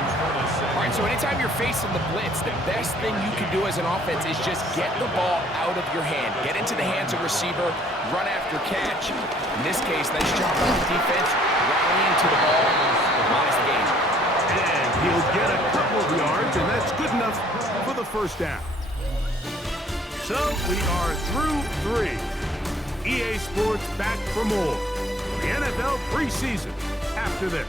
All right, so anytime you're facing the blitz, the best thing you can do as an offense is just get the ball out of your hand. Get into the hands of receiver, run after catch. In this case, nice job on the defense, rallying to the ball. Nice game. And he'll get a couple of yards, and that's good enough for the first down. So we are through 3. EA Sports back for more. The NFL preseason after this.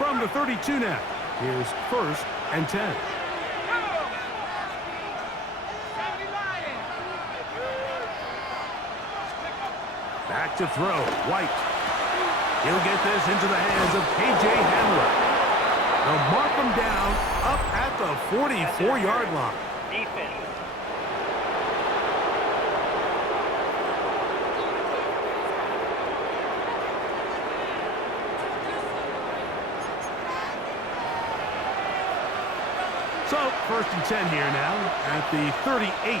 from the 32 now. Here's 1st and 10. Back to throw. White. He'll get this into the hands of K.J. Hamler. They'll mark him down up at the 44-yard line. Defense. So, 1st and 10 here now at the 38.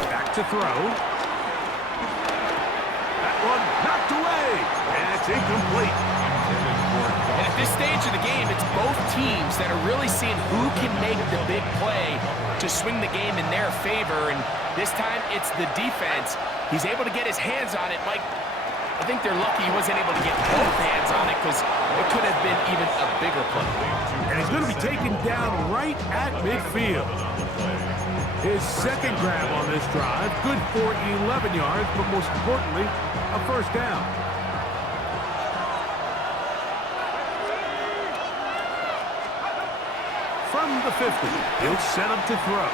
Back to throw. That one knocked away, and it's incomplete. And at this stage of the game, it's both teams that are really seeing who can make the big play to swing the game in their favor, and this time it's the defense. He's able to get his hands on it. Mike, I think they're lucky he wasn't able to get both hands on it because it could have been even a bigger play. And he's going to be taken down right at midfield. His second grab on this drive, good for 11 yards, but most importantly, a 1st down. From the 50, he'll set him to throw.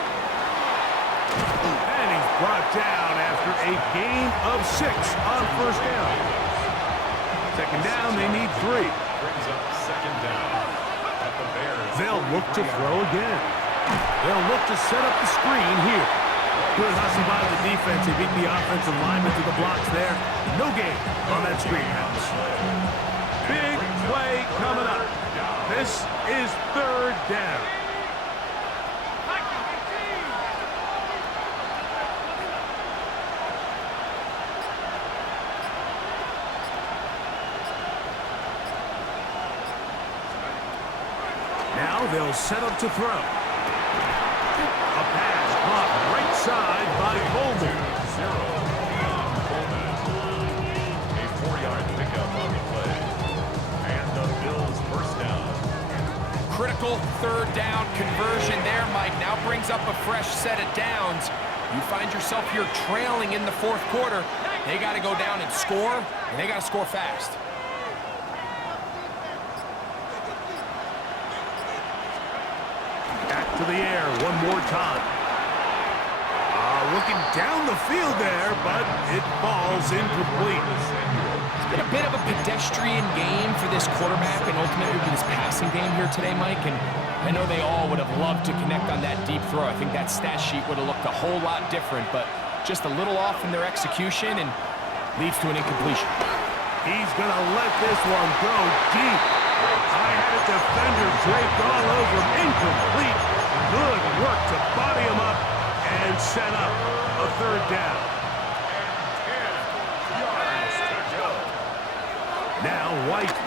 And he's brought down after a gain of 6 on 1st down. 2nd down, they need 3. Brings up 2nd down. At the Bears. They'll look to throw again. They'll look to set up the screen here. Good hustle by the defense. They beat the offensive lineman to the blocks there. No gain on that screen pass. Big play coming up. This is 3rd down. Now they'll set up to throw. A pass caught right side by Coleman. A 4-yard pickup on the play. And the Bills 1st down. Critical 3rd down conversion there, Mike. Now brings up a fresh set of downs. You find yourself here trailing in the 4th quarter. They got to go down and score, and they got to score fast. Back to the air one more time. Looking down the field there, but it falls incomplete. It's been a bit of a pedestrian game for this quarterback and ultimately this passing game here today, Mike. And I know they all would have loved to connect on that deep throw. I think that stat sheet would have looked a whole lot different, but just a little off in their execution and leads to an incompletion. He's going to let this one go deep. I had a defender draped all over him. Incomplete. Good work to body him up and set up a 3rd down. Now White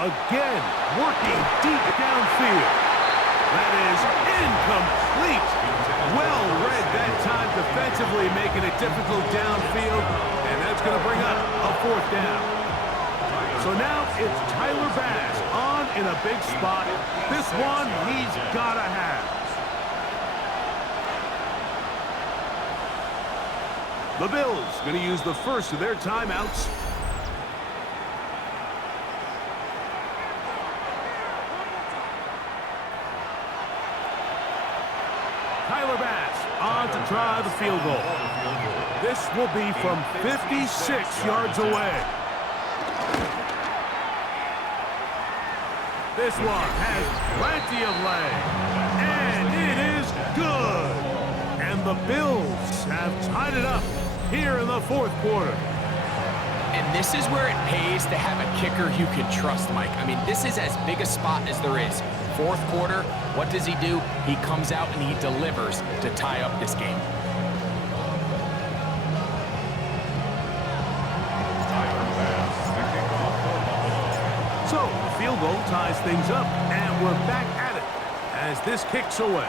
again working deep downfield. That is incomplete. Well read that time defensively, making it difficult downfield, and that's going to bring up a 4th down. So now it's Tyler Bass on in a big spot. This one he's got to have. The Bills going to use the first of their timeouts. Tyler Bass on to try the field goal. This will be from 56 yards away. This one has plenty of leg, and it is good. And the Bills have tied it up here in the fourth quarter. And this is where it pays to have a kicker you can trust, Mike. I mean, this is as big a spot as there is. Fourth quarter, what does he do? He comes out and he delivers to tie up this game. So, the field goal ties things up, and we're back at it as this kicks away.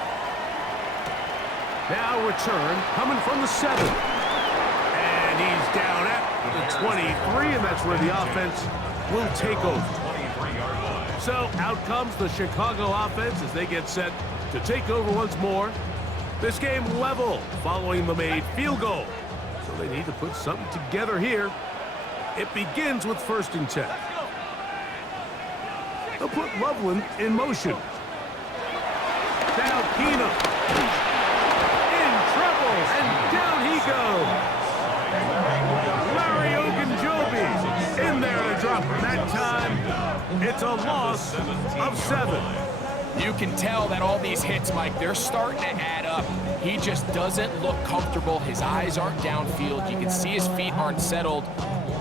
Now return coming from the 7. And he's down at the 23, and that's where the offense will take over. So out comes the Chicago offense as they get set to take over once more. This game level following the made field goal. So they need to put something together here. It begins with 1st and 10. They'll put Loveland in motion. Now Keenum. In trouble, and down he goes. Larry Ogunjobi in there to drop him. That time, it's a loss of 7. You can tell that all these hits, Mike, they're starting to add up. He just doesn't look comfortable. His eyes aren't downfield. You can see his feet aren't settled.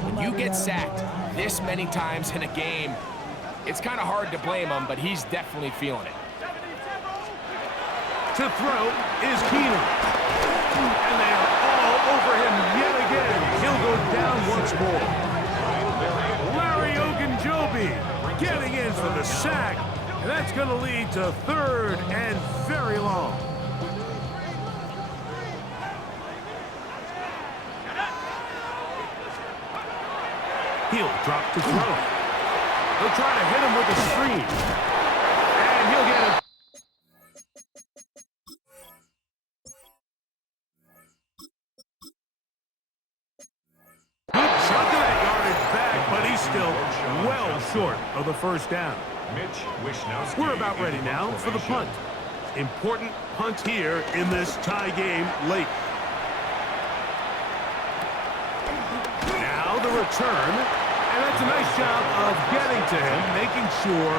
When you get sacked this many times in a game, it's kind of hard to blame him, but he's definitely feeling it. To throw is Keenum. And they are all over him yet again. He'll go down once more. Larry Ogunjobi getting in for the sack. And that's going to lead to 3rd and very long. He'll drop to throw. They'll try to hit him with a screen. And he'll get it. Good chunk of that yardage back, but he's still well short of the 1st down. We're about ready now for the punt. Important punt here in this tie game late. Now the return. And that's a nice job of getting to him, making sure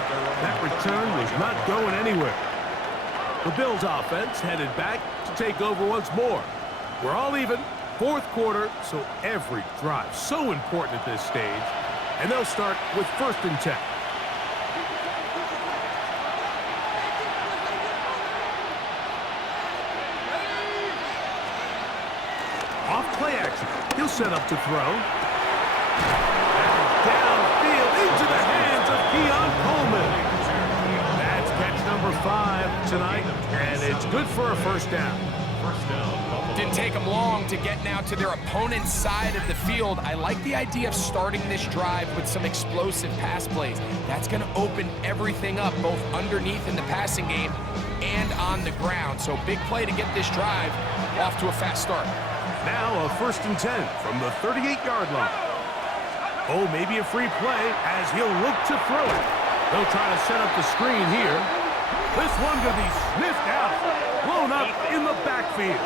that return was not going anywhere. The Bills offense headed back to take over once more. We're all even, 4th quarter, so every drive so important at this stage. And they'll start with 1st and 10. Off play action. He'll set up to throw. Downfield into the hands of Keon Coleman. That's catch number 5 tonight, and it's good for a 1st down. Didn't take them long to get now to their opponent's side of the field. I like the idea of starting this drive with some explosive pass plays. That's going to open everything up, both underneath in the passing game and on the ground. So big play to get this drive off to a fast start. Now a 1st and 10 from the 38-yard line. Oh, maybe a free play as he'll look to throw it. They'll try to set up the screen here. This one going to be sniffed out, blown up in the backfield.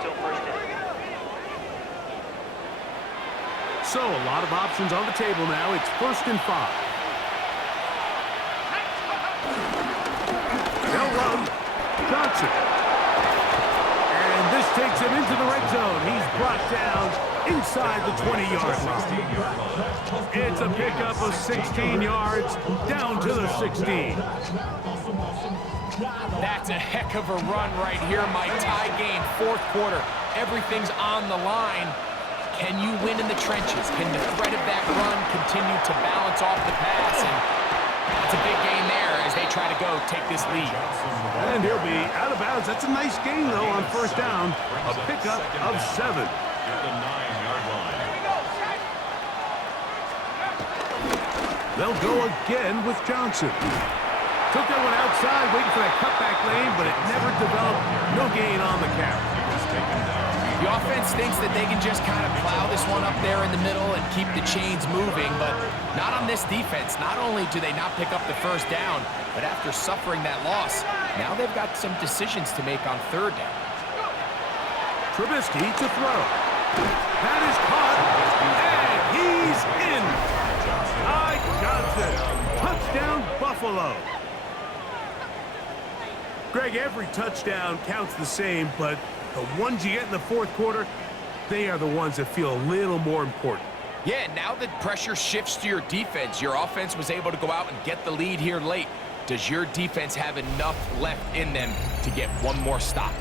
Still 1st down. So a lot of options on the table now. It's 1st and 5. They'll run. Johnson. And this takes him into the red zone. He's brought down inside the 20-yard line. It's a pickup of 16 yards down to the 16. That's a heck of a run right here, Mike. Tie game, 4th quarter. Everything's on the line. Can you win in the trenches? Can the threat of that run continue to balance off the pass? And it's a big game there as they try to go take this lead. And he'll be out of bounds. That's a nice gain, though, on 1st down. A pickup of 7. They'll go again with Johnson. Took that one outside, waiting for that cutback lane, but it never developed. No gain on the count. The offense thinks that they can just kind of plow this one up there in the middle and keep the chains moving, but not on this defense. Not only do they not pick up the 1st down, but after suffering that loss, now they've got some decisions to make on 3rd down. Trubisky to throw. That is caught, and he's in. Ty Johnson. Touchdown, Buffalo. Greg, every touchdown counts the same, but the ones you get in the fourth quarter, they are the ones that feel a little more important. Yeah, now that pressure shifts to your defense, your offense was able to go out and get the lead here late. Does your defense have enough left in them to get one more stop?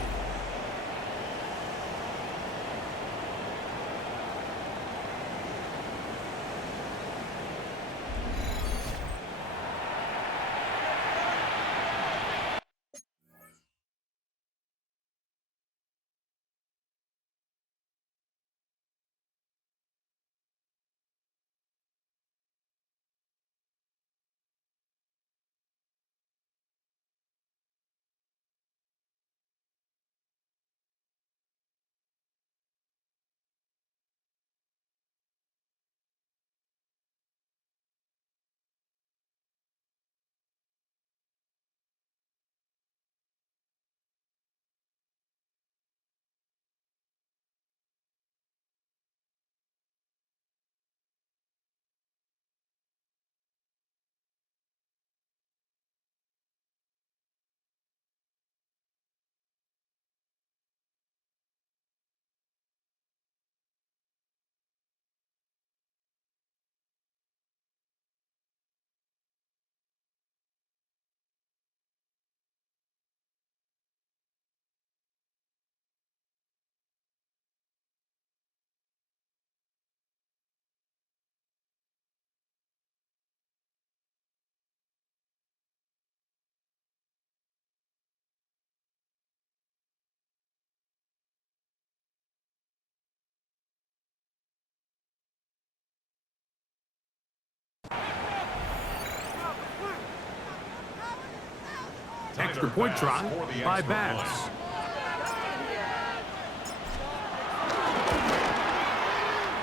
Extra point try by Bass.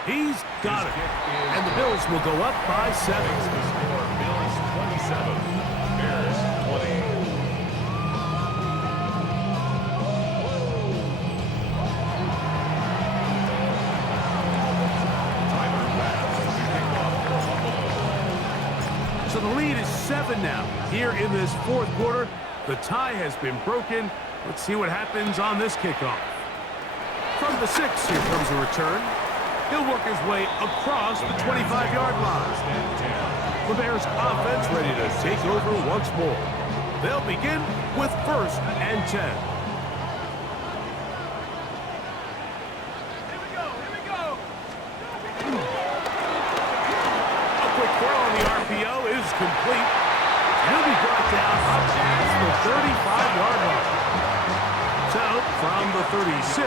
He's got it. And the Bills will go up by 7. The score, Bills 27, Bears 20. So the lead is 7 now. Here in this fourth quarter, the tie has been broken. Let's see what happens on this kickoff. From the 6, here comes a return. He'll work his way across the 25-yard line. The Bears offense ready to take over once more. They'll begin with 1st and 10. A quick throw on the RPO is complete. He'll be brought down up past the 35-yard line. So, from the 36,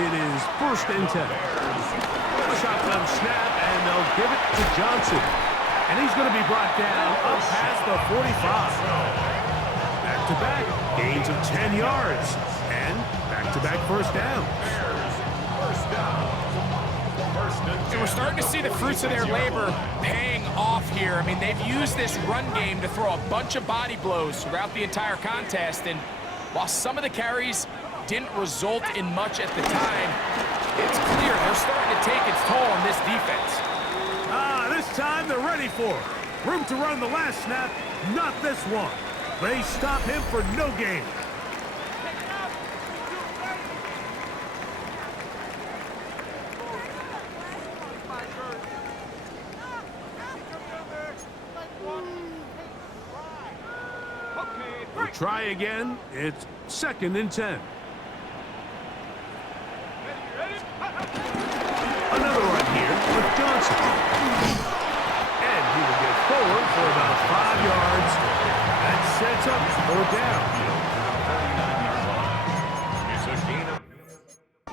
it is 1st and 10. A shotgun snap, and they'll give it to Johnson. And he's going to be brought down up past the 45. Back-to-back gains of 10 yards. And back-to-back first downs. So we're starting to see the fruits of their labor paying off here. I mean, they've used this run game to throw a bunch of body blows throughout the entire contest. And while some of the carries didn't result in much at the time, it's clear they're starting to take its toll on this defense. This time they're ready for it. Room to run the last snap, not this one. They stop him for no gain. We'll try again. It's 2nd and 10. Another run here with Johnson. And he will get forward for about 5 yards. That sets up 4th down. It's a gain of 5.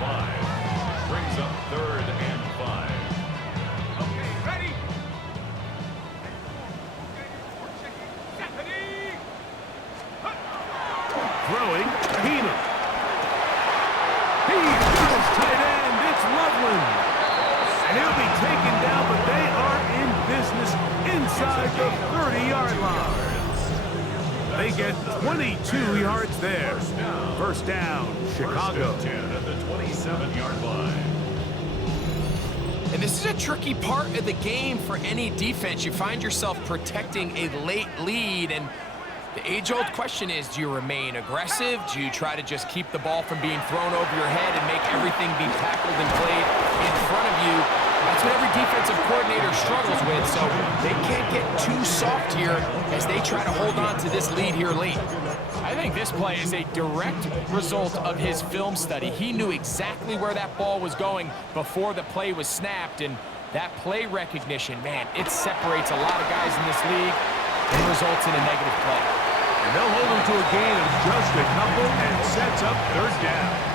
Brings up 3rd and 5. Okay, ready? Throwing, Keenum. He goes tight end. It's Loveland. And he'll be taken down, but they are in business inside the 30-yard line. They get 22 yards there. First down, Chicago. 10 at the 27-yard line. And this is a tricky part of the game for any defense. You find yourself protecting a late lead, and the age-old question is, do you remain aggressive? Do you try to just keep the ball from being thrown over your head and make everything be tackled and played in front of you? That's what every defensive coordinator struggles with, so they can't get too soft here as they try to hold on to this lead here late. I think this play is a direct result of his film study. He knew exactly where that ball was going before the play was snapped, and that play recognition, man, it separates a lot of guys in this league and results in a negative play. And they'll hold him to a gain of just a couple and sets up third down.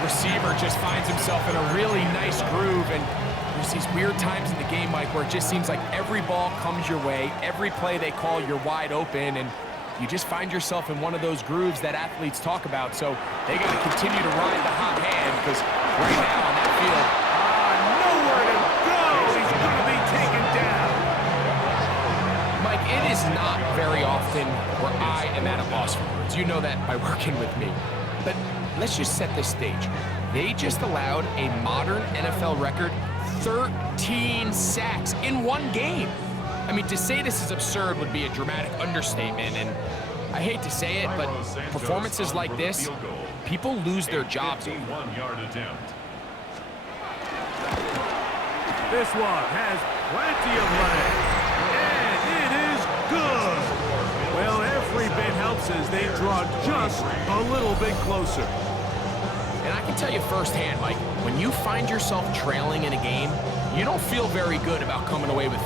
Receiver just finds himself in a really nice groove, and there's these weird times in the game, Mike, where it just seems like every ball comes your way, every play they call, you're wide open, and you just find yourself in one of those grooves that athletes talk about. So they got to continue to ride the hot hand, because right now on that field, Nowhere to go. He's going to be taken down. Mike, it is not very often where I am at a loss for words. You know that by working with me. But let's just set this stage. They just allowed a modern NFL record 13 sacks in one game. I mean, to say this is absurd would be a dramatic understatement, and I hate to say it, but performances like this, people lose their jobs over. 51-yard attempt. This one has plenty of leg, and it is good. Well, every bit helps as they draw just a little bit closer. And I can tell you firsthand, Mike, when you find yourself trailing in a game, you don't feel very good about coming away with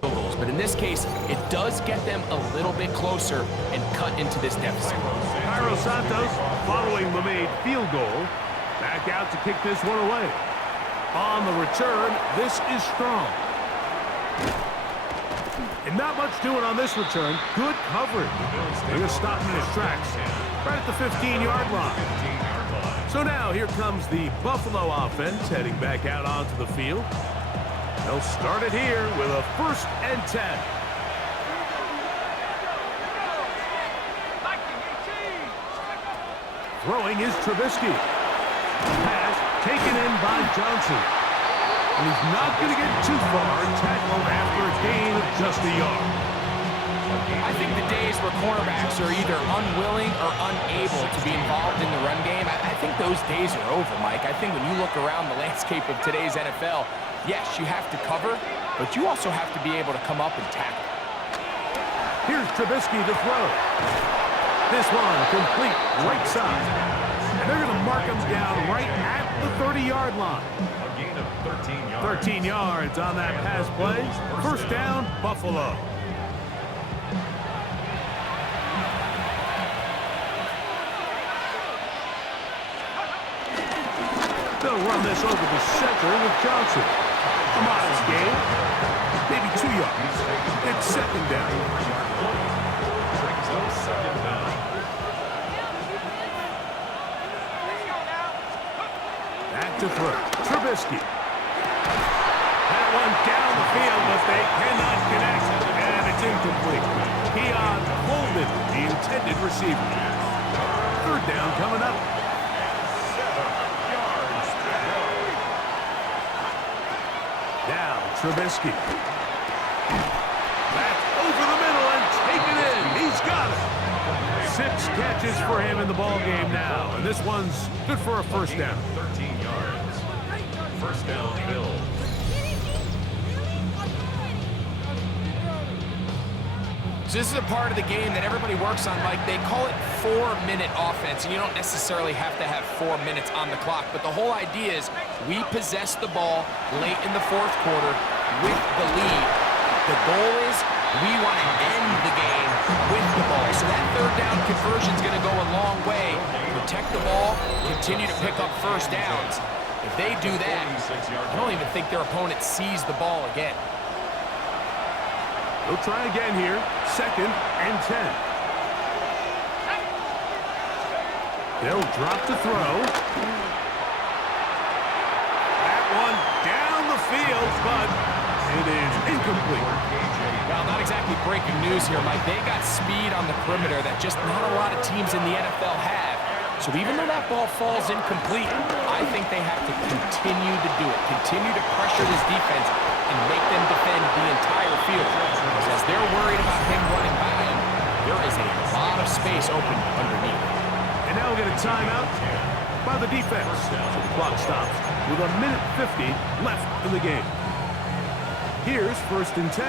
goals. But in this case, it does get them a little bit closer and cut into this deficit. Cairo Santos, following the made field goal, back out to kick this one away. On the return, this is strong. And not much doing on this return. Good coverage. They're going to stop him in his tracks right at the 15-yard line. So now here comes the Buffalo offense heading back out onto the field. They'll start it here with a 1st and 10. Throwing is Trubisky. Pass taken in by Johnson. And he's not going to get too far and tackle after a gain of just a yard. I think the days where cornerbacks are either unwilling or unable to be involved in the run game, I think those days are over, Mike. I think when you look around the landscape of today's NFL, yes, you have to cover, but you also have to be able to come up and tackle. Here's Trubisky to throw. This one complete right side. And they're going to mark him down right at the 30-yard line. A gain of 13 yards. 13 yards on that pass play. First down, Buffalo. They'll run this over the center with Johnson. A modest gain. Maybe 2 yards. It's second down. Brings up second down. Back to throw. Trubisky. That one down the field, but they cannot connect. And it's incomplete. Keon Holden, the intended receiver. Third down coming up. 7 yards to go. Now Trubisky. That's over the middle and taken in. He's got it. 6 catches for him in the ball game now. And this one's good for a first down. 13 yards. First down, Bills. So this is a part of the game that everybody works on, Mike. They call it 4-minute offense, and you don't necessarily have to have 4 minutes on the clock. But the whole idea is we possess the ball late in the 4th quarter with the lead. The goal is we want to end the game with the ball. So that third down conversion is going to go a long way. Protect the ball, continue to pick up first downs. If they do that, I don't even think their opponent sees the ball again. They'll try again here. 2nd and 10. They'll drop to throw. That one down the field, but it is incomplete. Well, not exactly breaking news here, Mike. They got speed on the perimeter that just not a lot of teams in the NFL have. So even though that ball falls incomplete, I think they have to continue to do it, continue to pressure this defense and make them defend the entire field. Because as they're worried about him running by him, there is a lot of space open underneath. And now we get a timeout by the defense. So the clock stops with 1:50 left in the game. Here's 1st and 10.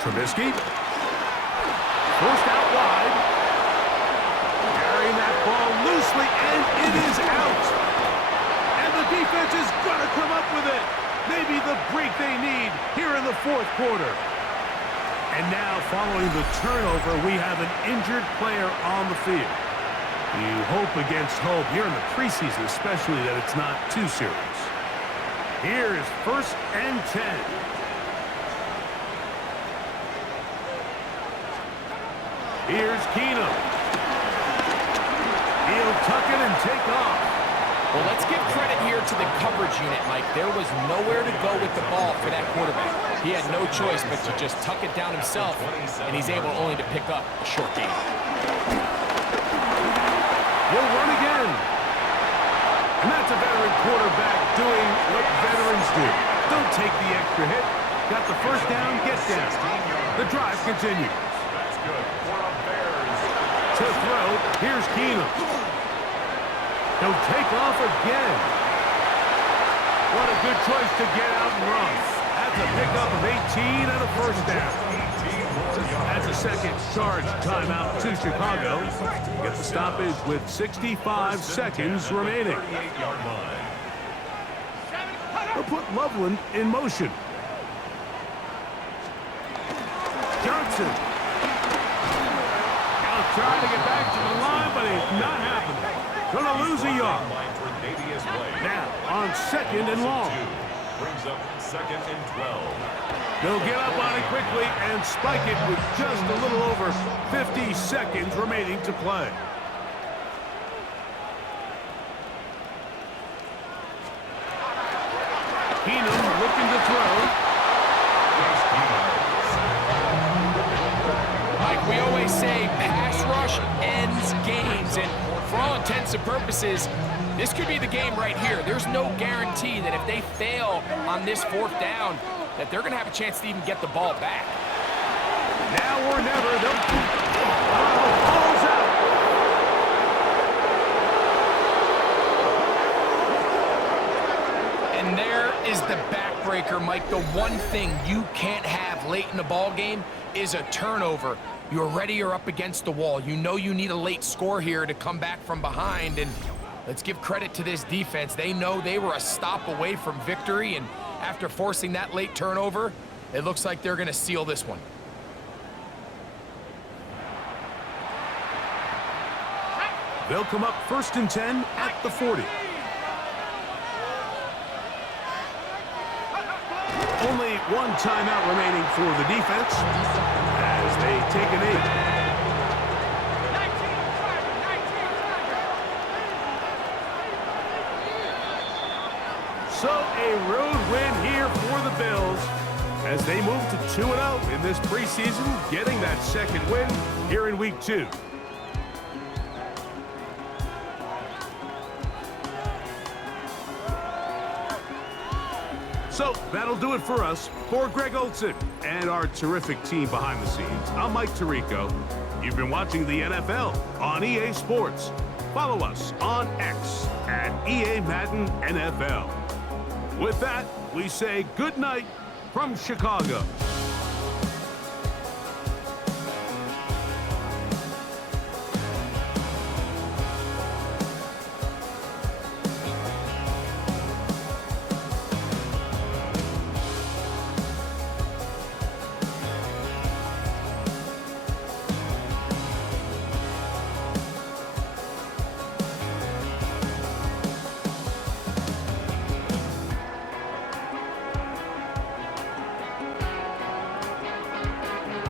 Trubisky. Forced out wide. Carrying that ball loosely, and it is out. And the defense is going to come up with it. Maybe the break they need here in the 4th quarter. And now, following the turnover, we have an injured player on the field. You hope against hope here in the preseason, especially, that it's not too serious. Here is 1st and 10. Here's Keenum. He'll tuck it and take off. Well, let's give credit here to the coverage unit, Mike. There was nowhere to go with the ball for that quarterback. He had no choice but to just tuck it down himself, and he's able only to pick up a short gain. He'll run again. And that's a veteran quarterback doing what veterans do. Don't take the extra hit. Got the first down, get down. The drive continues. That's good. For the Bears. To throw, here's Keenum. He'll take off again. What a good choice to get out and run. That's a pickup of 18 and a first down. That's a second charge timeout to Chicago. Get the stoppage with 65 seconds remaining. They'll put Loveland in motion. Johnson. Now trying to get back to the line, but it's not happening. Gonna lose a yard. Now on 2nd and long. Brings up 2nd and 12. They'll get up on it quickly and spike it with just a little over 50 seconds remaining to play. Keenum looking to throw. Like we always say, pass rush ends games, and for all intents and purposes, this could be the game right here. There's no guarantee that if they fail on this 4th down, that they're going to have a chance to even get the ball back. Now or never, they'll keep the ball's out. And there is the backbreaker, Mike. The one thing you can't have late in the ball game is a turnover. You're ready, you're up against the wall. You know you need a late score here to come back from behind, and let's give credit to this defense. They know they were a stop away from victory, and after forcing that late turnover, it looks like they're going to seal this one. They'll come up 1st and 10 at the 40. Only one timeout remaining for the defense as they take a knee. So a road win here for the Bills as they move to 2-0 in this preseason, getting that 2nd win here in Week 2. So that'll do it for us. For Greg Olson and our terrific team behind the scenes, I'm Mike Tirico. You've been watching the NFL on EA Sports. Follow us on X at EA Madden NFL. With that, we say good night from Chicago.